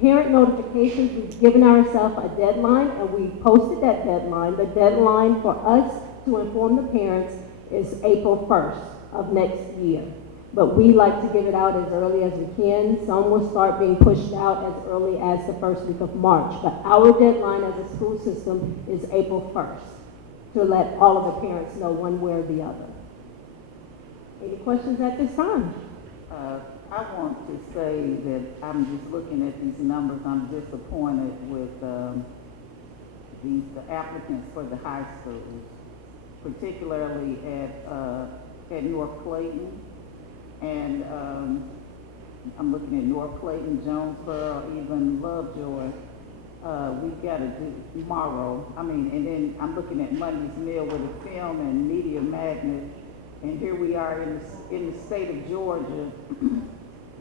Parent notifications, we've given ourselves a deadline and we posted that deadline. The deadline for us to inform the parents is April 1st of next year. But we like to give it out as early as we can. Some will start being pushed out as early as the first week of March. But our deadline as a school system is April 1st to let all of the parents know one way or the other. Any questions at this time? I want to say that I'm just looking at these numbers, I'm disappointed with the applicants for the high schools, particularly at North Clayton. And I'm looking at North Clayton, Jonesboro, even Lovejoy. We've got to do tomorrow. And then I'm looking at Monday's Mill with a film and media magnet. And here we are in the state of Georgia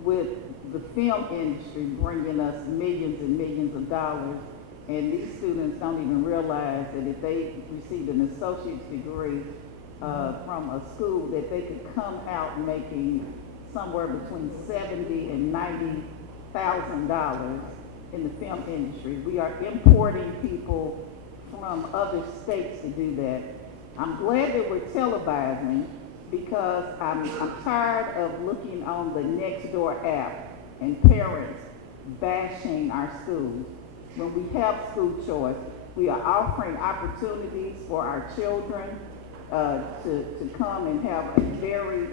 with the film industry bringing us millions and millions of dollars. And these students don't even realize that if they received an associate's degree from a school, that they could come out making somewhere between $70,000 and $90,000 in the film industry. We are importing people from other states to do that. I'm glad that we're televising, because I'm tired of looking on the Nextdoor app and parents bashing our schools. When we have school choice, we are offering opportunities for our children to come and have a very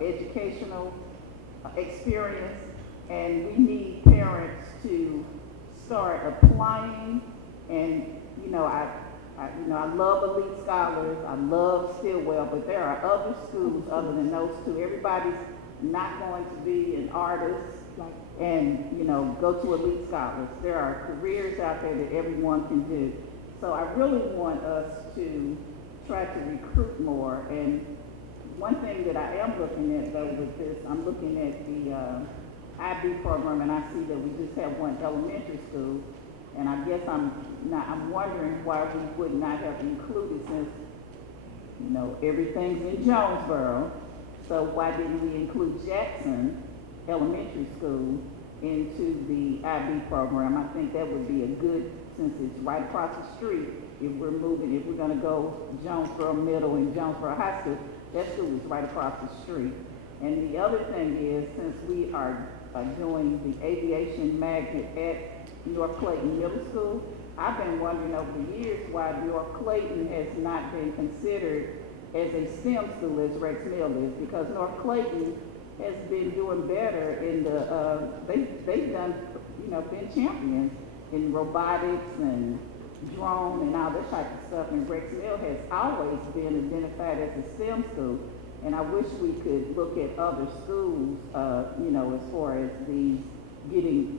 educational experience, and we need parents to start applying. And I love Elite Scholars, I love Stillwell, but there are other schools other than those two. Everybody's not going to be an artist and go to Elite Scholars. There are careers out there that everyone can do. So I really want us to try to recruit more. And one thing that I am looking at though with this, I'm looking at the IB program, and I see that we just have one elementary school. And I guess I'm wondering why we would not have included, since, everything's in Jonesboro. So why didn't we include Jackson Elementary School into the IB program? I think that would be a good, since it's right across the street. If we're gonna go Jonesboro Middle and Jonesboro High School, that school is right across the street. And the other thing is, since we are doing the aviation magnet at North Clayton Middle School, I've been wondering over the years why North Clayton has not been considered as a STEM school as Rex Mill is, because North Clayton has been doing better in they've done, been champions in robotics and drone and all that type of stuff, and Rex Mill has always been identified as a STEM school. And I wish we could look at other schools, as far as getting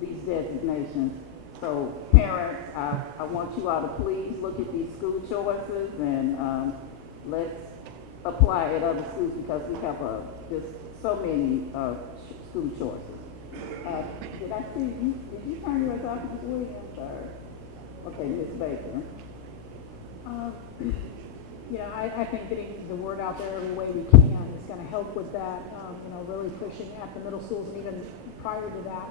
these designations. So parents, I want you all to please look at these school choices, and let's apply at other schools, because we have just so many school choices. Did I see you? Did you turn yours off, Ms. Williams? Or? Okay, Ms. Baker. I think getting the word out there every way we can is going to help with that. Really pushing at the middle schools, and even prior to that,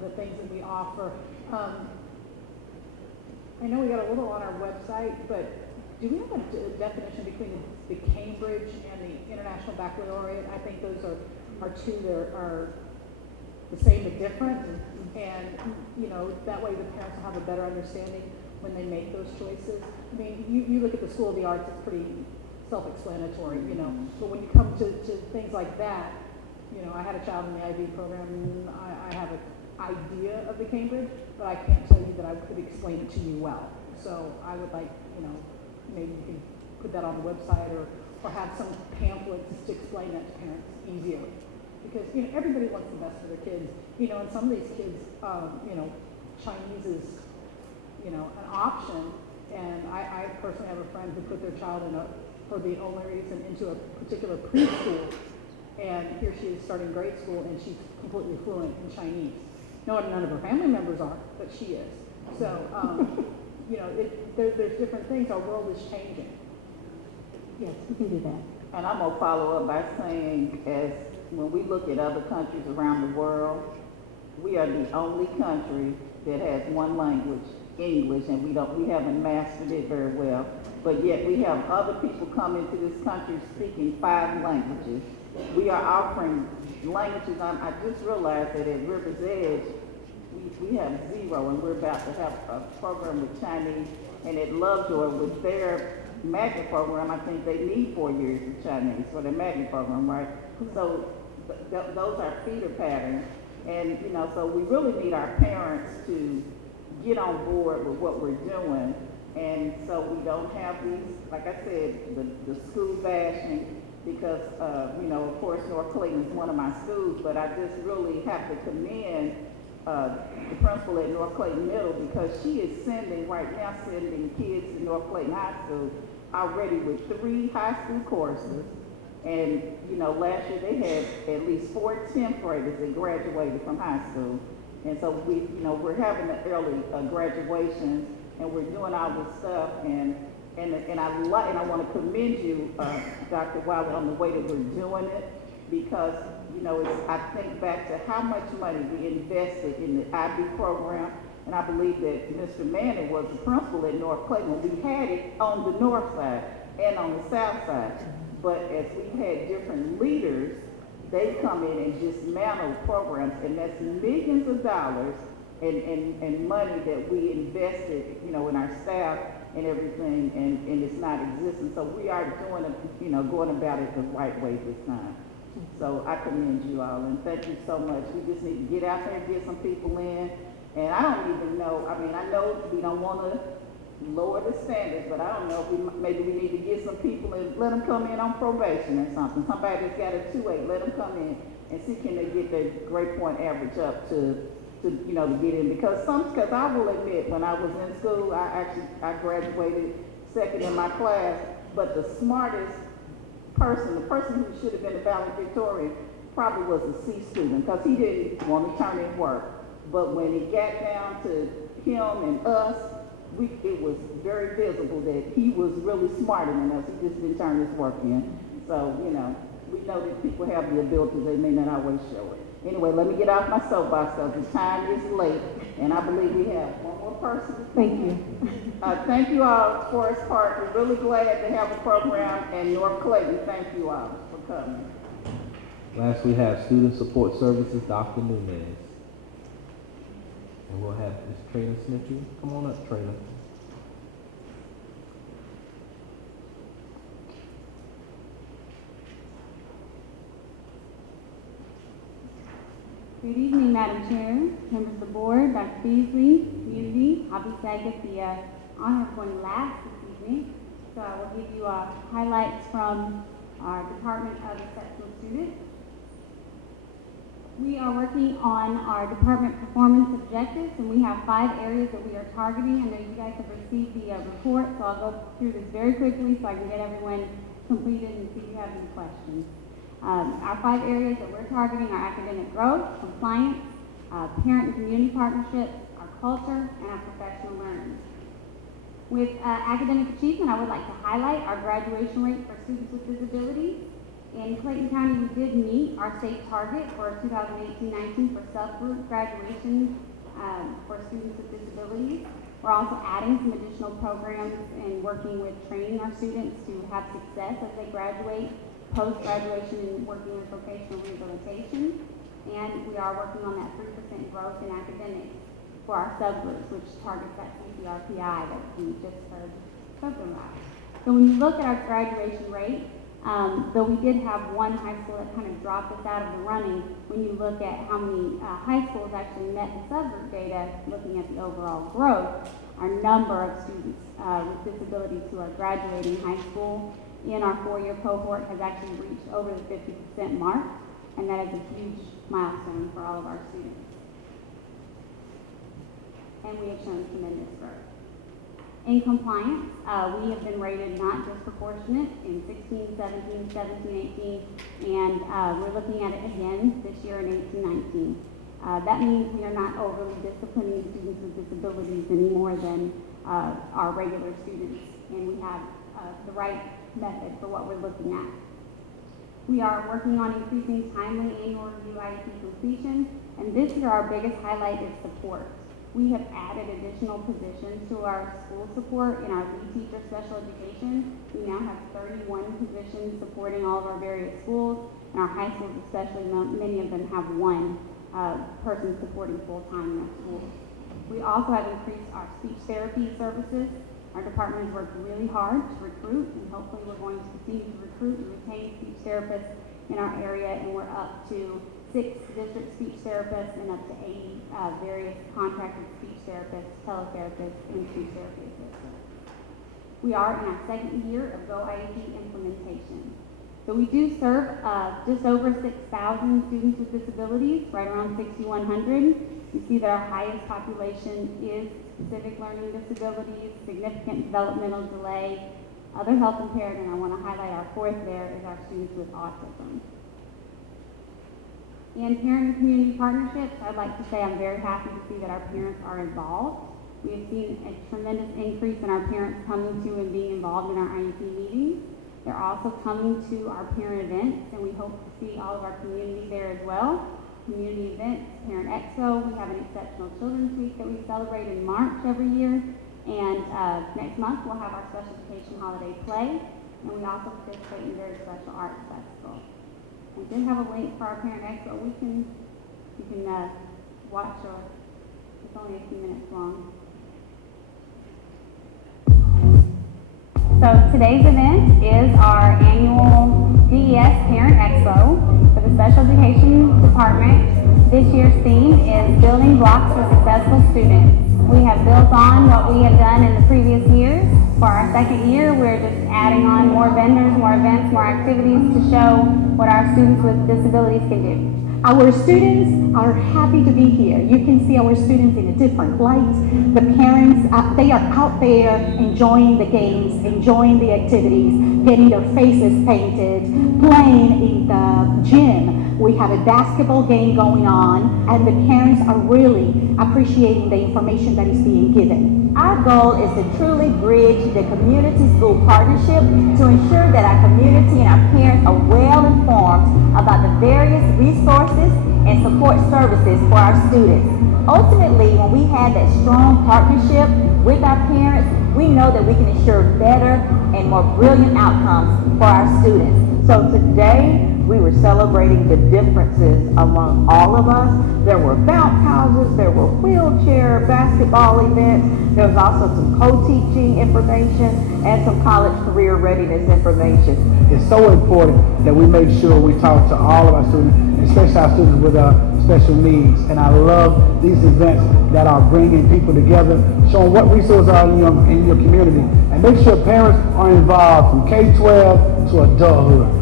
the things that we offer. I know we got a little on our website, but do we have a definition between the Cambridge and the International Baccalaureate? I think those are two that are the same but different, and that way the parents will have a better understanding when they make those choices. I mean, you look at the School of the Arts, it's pretty self-explanatory, but when you come to things like that, I had a child in the IB program, and I have an idea of the Cambridge, but I can't tell you that I could explain it to you well. So I would like, maybe you can put that on the website, or have some pamphlets to explain that to parents easier. Because, everybody wants the best for their kids, and some of these kids, Chinese is, an option. And I personally have a friend who put their child for the only reason, into a particular preschool. And here she is starting grade school, and she's completely fluent in Chinese. No, none of her family members are, but she is. So, there's different things. Our world is changing. Yes, we can do that. And I'm going to follow up by saying, when we look at other countries around the world, we are the only country that has one language, English, and we haven't mastered it very well. But yet we have other people come into this country speaking 5 languages. We are offering languages. I just realized that at River's Edge, we have 0, and we're about to have a program with Chinese. And at Lovejoy, with their magnet program, I think they need 4 years of Chinese for their magnet program, right? So those are feeder patterns. And, you know, so we really need our parents to get on board with what we're doing. And so we don't have these, like I said, the school bashing, because, you know, of course, North Clayton is one of my schools, but I just really have to commend the principal at North Clayton Middle, because she is sending kids to North Clayton High School already with 3 high school courses. And, you know, last year they had at least 4 10th graders that graduated from high school. And so we, you know, we're having the early graduations, and we're doing all this stuff, and I want to commend you, Dr. Wiley, on the way that we're doing it, because, you know, I think back to how much money we invested in the IB program, and I believe that Mr. Manning was the principal at North Clayton. We had it on the north side and on the south side, but as we had different leaders, they come in and dismantle programs, and that's millions of dollars and money that we invested, you know, in our staff and everything, and it's not existing. So we are doing it, you know, going about it the right way this time. So I commend you all, and thank you so much. We just need to get out there and get some people in. And I don't even know, I mean, I know we don't want to lower the standards, but I don't know if maybe we need to get some people and let them come in on probation or something. Somebody that's got a 2.8, let them come in and see can they get their grade point average up to you know, to get in. Because I will admit, when I was in school, I graduated second in my class, but the smartest person, the person who should have been a valedictorian, probably was a C student, because he didn't want to turn in work. But when it got down to him and us, it was very visible that he was really smarter than us. He just didn't turn his work in. So, you know, we know that people have the ability, they may not always show it. Anyway, let me get off my soapbox, because the time is late, and I believe we have one more person. Thank you. Thank you all, Forest Park. We're really glad to have a program in North Clayton. Thank you all for coming. Last, we have Student Support Services, Dr. Nunez. And we'll have Ms. Trina Smith. Come on up, Trina. Good evening, Madam Chair, members of the board, Dr. Beasley, community. I'll be sad to get the honor of going last this evening. So I will give you highlights from our Department of Exceptional Students. We are working on our department performance objectives, and we have 5 areas that we are targeting. I know you guys have received the report, so I'll go through this very quickly so I can get everyone completed and see if you have any questions. Our 5 areas that we're targeting are academic growth, compliance, parent and community partnerships, our culture, and our professional learning. With academic achievement, I would like to highlight our graduation rate for students with disabilities. In Clayton County, we did meet our state target for 2018-19 for subgroup graduation for students with disabilities. We're also adding some additional programs and working with training our students to have success as they graduate, post-graduation, and working with vocational rehabilitation. And we are working on that 3% growth in academics for our subgroups, which targets that CCRPI that we just heard spoken about. So when you look at our graduation rate, though we did have one high school that kind of dropped us out of the running, when you look at how many high schools actually met the subgroup data, looking at the overall growth, our number of students with disabilities who are graduating high school in our 4-year cohort has actually reached over the 50% mark, and that is a huge milestone for all of our students. And we have shown tremendous growth. In compliance, we have been rated not disproportionate in 16, 17, 17, 18, and we're looking at it again this year in 18, 19. That means we are not overly disciplining students with disabilities any more than our regular students, and we have the right method for what we're looking at. We are working on increasing timely annual review IEP completion, and this year our biggest highlight is support. We have added additional positions to our school support in our lead teacher special education. We now have 31 positions supporting all of our various schools, and our high schools especially, many of them have one person supporting full-time in their schools. We also have increased our speech therapy services Our department has worked really hard to recruit, and hopefully we're going to continue to recruit and retain speech therapists in our area, and we're up to 6 district speech therapists and up to 80 various contracted speech therapists, teletherapists, and speech therapy assistants. We are in our 2nd year of Go IEP implementation. So we do serve just over 6,000 students with disabilities, right around 6,100. You see that our highest population is specific learning disabilities, significant developmental delay, other health impaired, and I want to highlight our 4th there is our students with autism. In parent and community partnerships, I'd like to say I'm very happy to see that our parents are involved. We have seen a tremendous increase in our parents coming to and being involved in our IEP meetings. They're also coming to our parent events, and we hope to see all of our community there as well. Community events, Parent Expo, we have an Exceptional Children's Week that we celebrate in March every year, and next month we'll have our Special Education Holiday Play, and we also participate in very special arts festival. We do have a link for our Parent Expo. You can watch, it's only a few minutes long. So today's event is our annual DES Parent Expo for the Special Education Department. This year's theme is Building Blocks for Successful Students. We have built on what we have done in the previous years. For our 2nd year, we're just adding on more vendors, more events, more activities to show what our students with disabilities can do. Our students are happy to be here. You can see our students in a different light. The parents, they are out there enjoying the games, enjoying the activities, getting their faces painted, playing in the gym. We have a basketball game going on, and the parents are really appreciating the information that is being given. Our goal is to truly bridge the community-school partnership to ensure that our community and our parents are well informed about the various resources and support services for our students. Ultimately, when we have that strong partnership with our parents, we know that we can ensure better and more brilliant outcomes for our students. So today, we were celebrating the differences among all of us. There were bounce houses, there were wheelchair basketball events, there was also some co-teaching information and some college career readiness information. It's so important that we make sure we talk to all of our students, especially our students with special needs. And I love these events that are bringing people together, showing what resources are in your community, and make sure parents are involved from K-12 to adulthood.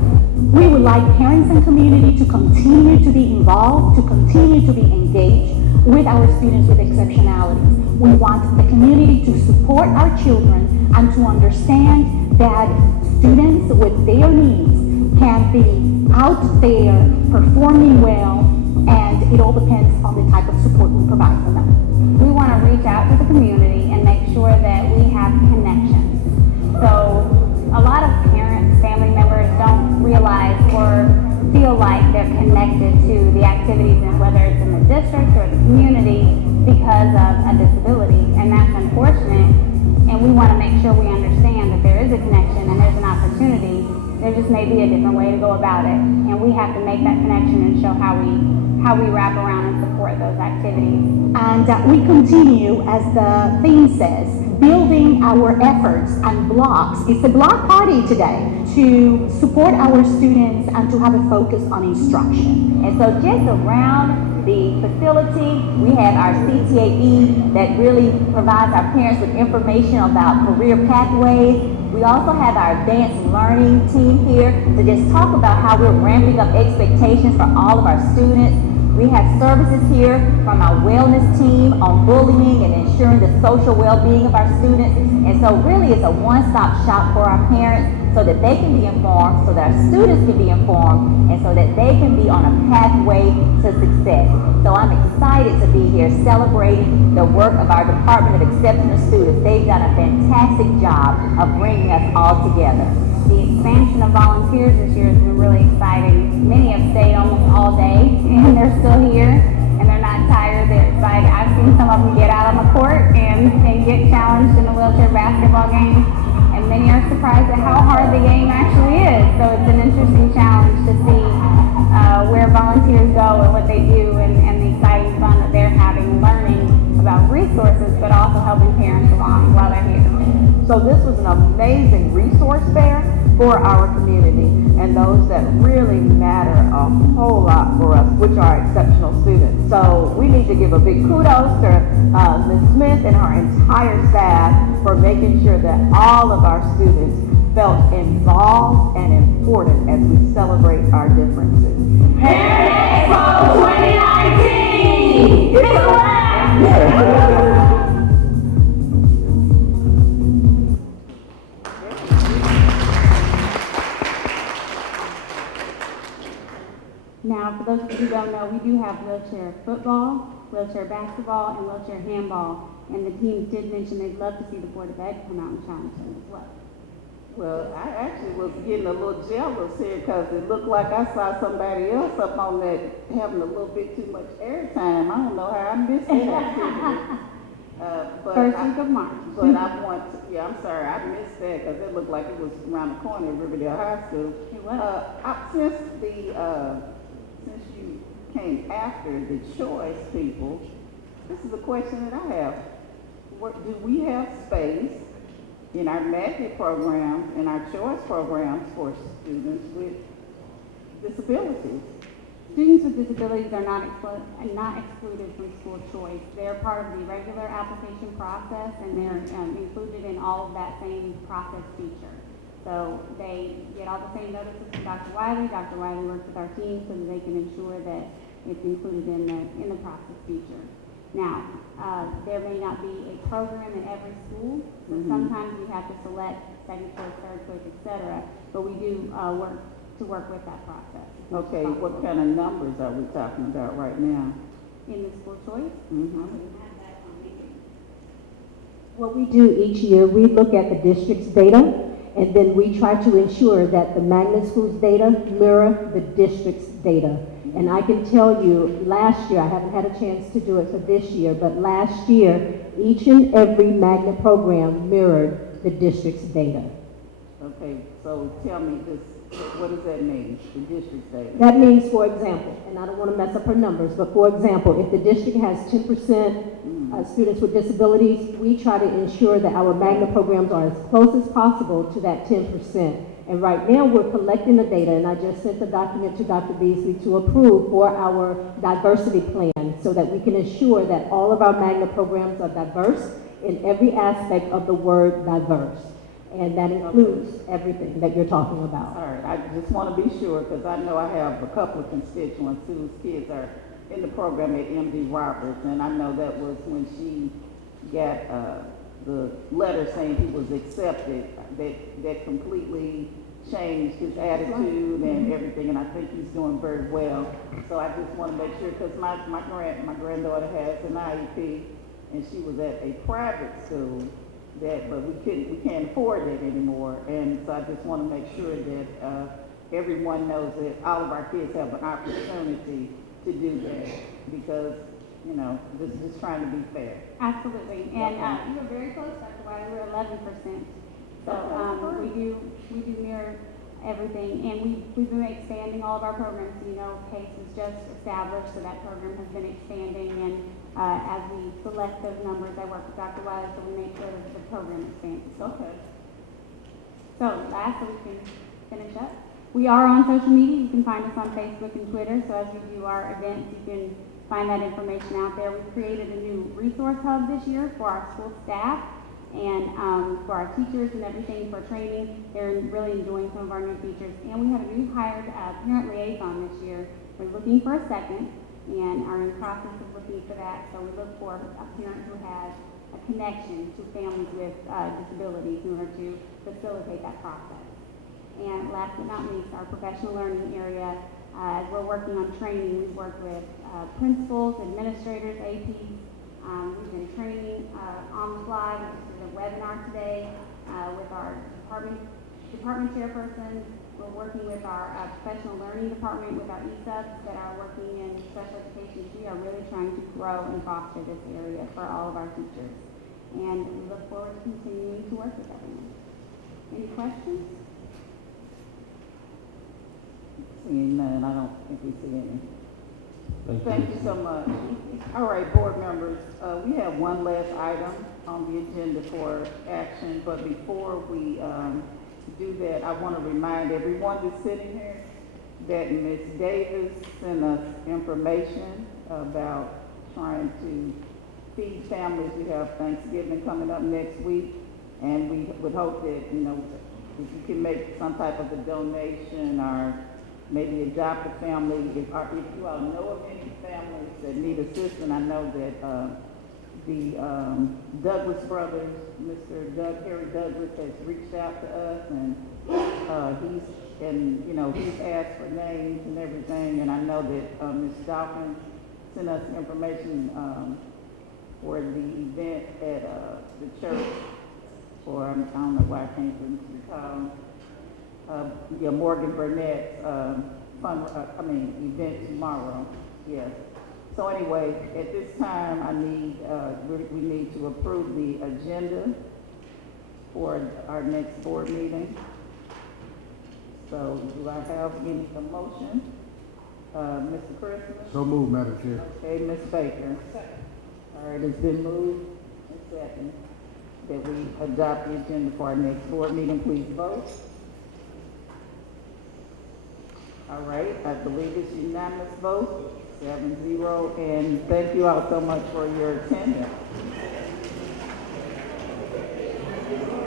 We would like parents and community to continue to be involved, to continue to be engaged with our students with exceptionalities. We want the community to support our children and to understand that students with their needs can be out there performing well, and it all depends on the type of support we provide for them. We want to reach out to the community and make sure that we have connections. So a lot of parents, family members don't realize or feel like they're connected to the activities, and whether it's in the district or the community, because of a disability, and that's unfortunate. And we want to make sure we understand that there is a connection and there's an opportunity. There just may be a different way to go about it, and we have to make that connection and show how we wrap around and support those activities. And we continue, as the theme says, building our efforts and blocks. It's a block party today to support our students and to have a focus on instruction. And so just around the facility, we have our CTAE that really provides our parents with information about career pathways. We also have our advanced learning team here to just talk about how we're ramping up expectations for all of our students. We have services here from our wellness team on bullying and ensuring the social well-being of our students. And so really it's a one-stop shop for our parents so that they can be informed, so that our students can be informed, and so that they can be on a pathway to success. So I'm excited to be here celebrating the work of our Department of Exceptional Students. They've done a fantastic job of bringing us all together. The expansion of volunteers this year has been really exciting. Many have stayed almost all day, and they're still here, and they're not tired, they're excited. I've seen some of them get out on the court and get challenged in the wheelchair basketball game, and many are surprised at how hard the game actually is. So it's an interesting challenge to see where volunteers go and what they do, and the exciting fun that they're having learning about resources, but also helping parents along while they're here. So this was an amazing resource fair for our community and those that really matter a whole lot for us, which are exceptional students. So we need to give a big kudos to Ms. Smith and her entire staff for making sure that all of our students felt involved and important as we celebrate our differences. Parent Expo 2019! It's a wrap! Now, for those of you who don't know, we do have wheelchair football, wheelchair basketball, and wheelchair handball. And the teams did mention they'd love to see the Board of Ed come out and challenge them as well. Well, I actually was getting a little jealous here because it looked like I saw somebody else up on that having a little bit too much airtime. I don't know how I missed that activity. First week of March. But I want to, yeah, I'm sorry, I missed that because it looked like it was around the corner at Riverdale High School. It was. Since you came after the choice people, this is a question that I have. Do we have space in our magnet programs and our choice programs for students with disabilities? Students with disabilities are not excluded from school choice. They're part of the regular application process, and they're included in all of that same process feature. So they get all the same notices from Dr. Wiley. Dr. Wiley works with our team so that they can ensure that it's included in the process feature. Now, there may not be a program in every school, so sometimes we have to select second choice, third choice, etc. But we do work with that process. Okay, what kind of numbers are we talking about right now? In the school choice? What we do each year, we look at the district's data, and then we try to ensure that the magnet schools data mirror the district's data. And I can tell you, last year, I haven't had a chance to do it for this year, but last year, each and every magnet program mirrored the district's data. Okay, so tell me this, what does that mean, the district's data? That means, for example, and I don't want to mess up her numbers, but for example, if the district has 10% students with disabilities, we try to ensure that our magnet programs are as close as possible to that 10%. And right now, we're collecting the data, and I just sent a document to Dr. Beasley to approve for our diversity plan so that we can ensure that all of our magnet programs are diverse in every aspect of the word diverse. And that includes everything that you're talking about. All right, I just want to be sure because I know I have a couple of constituents whose kids are in the program at MD Roberts, and I know that was when she got the letter saying he was accepted, that completely changed his attitude and everything, and I think he's doing very well. So I just want to make sure, because my granddaughter has an IEP, and she was at a private school, but we can't afford it anymore, and so I just want to make sure that everyone knows that all of our kids have an opportunity to do that, because just trying to be fair. Absolutely, and you were very close, Dr. Wiley. We're 11%. So we do mirror everything, and we've been expanding all of our programs. PACE was just established, so that program has been expanding, and as we select those numbers, I work with Dr. Wiley so we make sure that the program expands. Okay. So last, so we can finish up. We are on social media. You can find us on Facebook and Twitter. So as we do our events, you can find that information out there. We've created a new resource hub this year for our school staff and for our teachers and everything for training. They're really enjoying some of our new features. And we have a new hired parent liaison this year. We're looking for a second and are in the process of looking for that. So we look for a parent who has a connection to families with disabilities in order to facilitate that process. And last but not least, our professional learning area. As we're working on training, we've worked with principals, administrators, APs. We've been training on the fly. We just did a webinar today with our department chairperson. We're working with our professional learning department with our ESUPs that are working in special education. We are really trying to grow and foster this area for all of our teachers. And we look forward to continuing to work with everyone. Any questions? Seeing none, I don't think we see any. Thank you so much. All right, board members, we have one last item on the agenda for action, but before we do that, I want to remind everyone that's sitting here that Ms. Davis sent us information about trying to feed families. We have Thanksgiving coming up next week, and we would hope that, you know, if you can make some type of a donation or maybe adopt a family. If you all know of any families that need assistance, I know that the Douglas brothers, Mr. Harry Douglas, has reached out to us, and he's asked for names and everything, and I know that Ms. Dawkins sent us information for the event at the church, or I don't know why I can't recall. Morgan Burnett's event tomorrow. Yes. So anyway, at this time, we need to approve the agenda for our next board meeting. So do I have any motion? Mr. Christmas? So moved, Madam Chair. Okay, Ms. Baker. All right, it's been moved and seconded that we adopt the agenda for our next board meeting. Please vote. All right, I believe it's unanimous vote, 7-0, and thank you all so much for your attendance.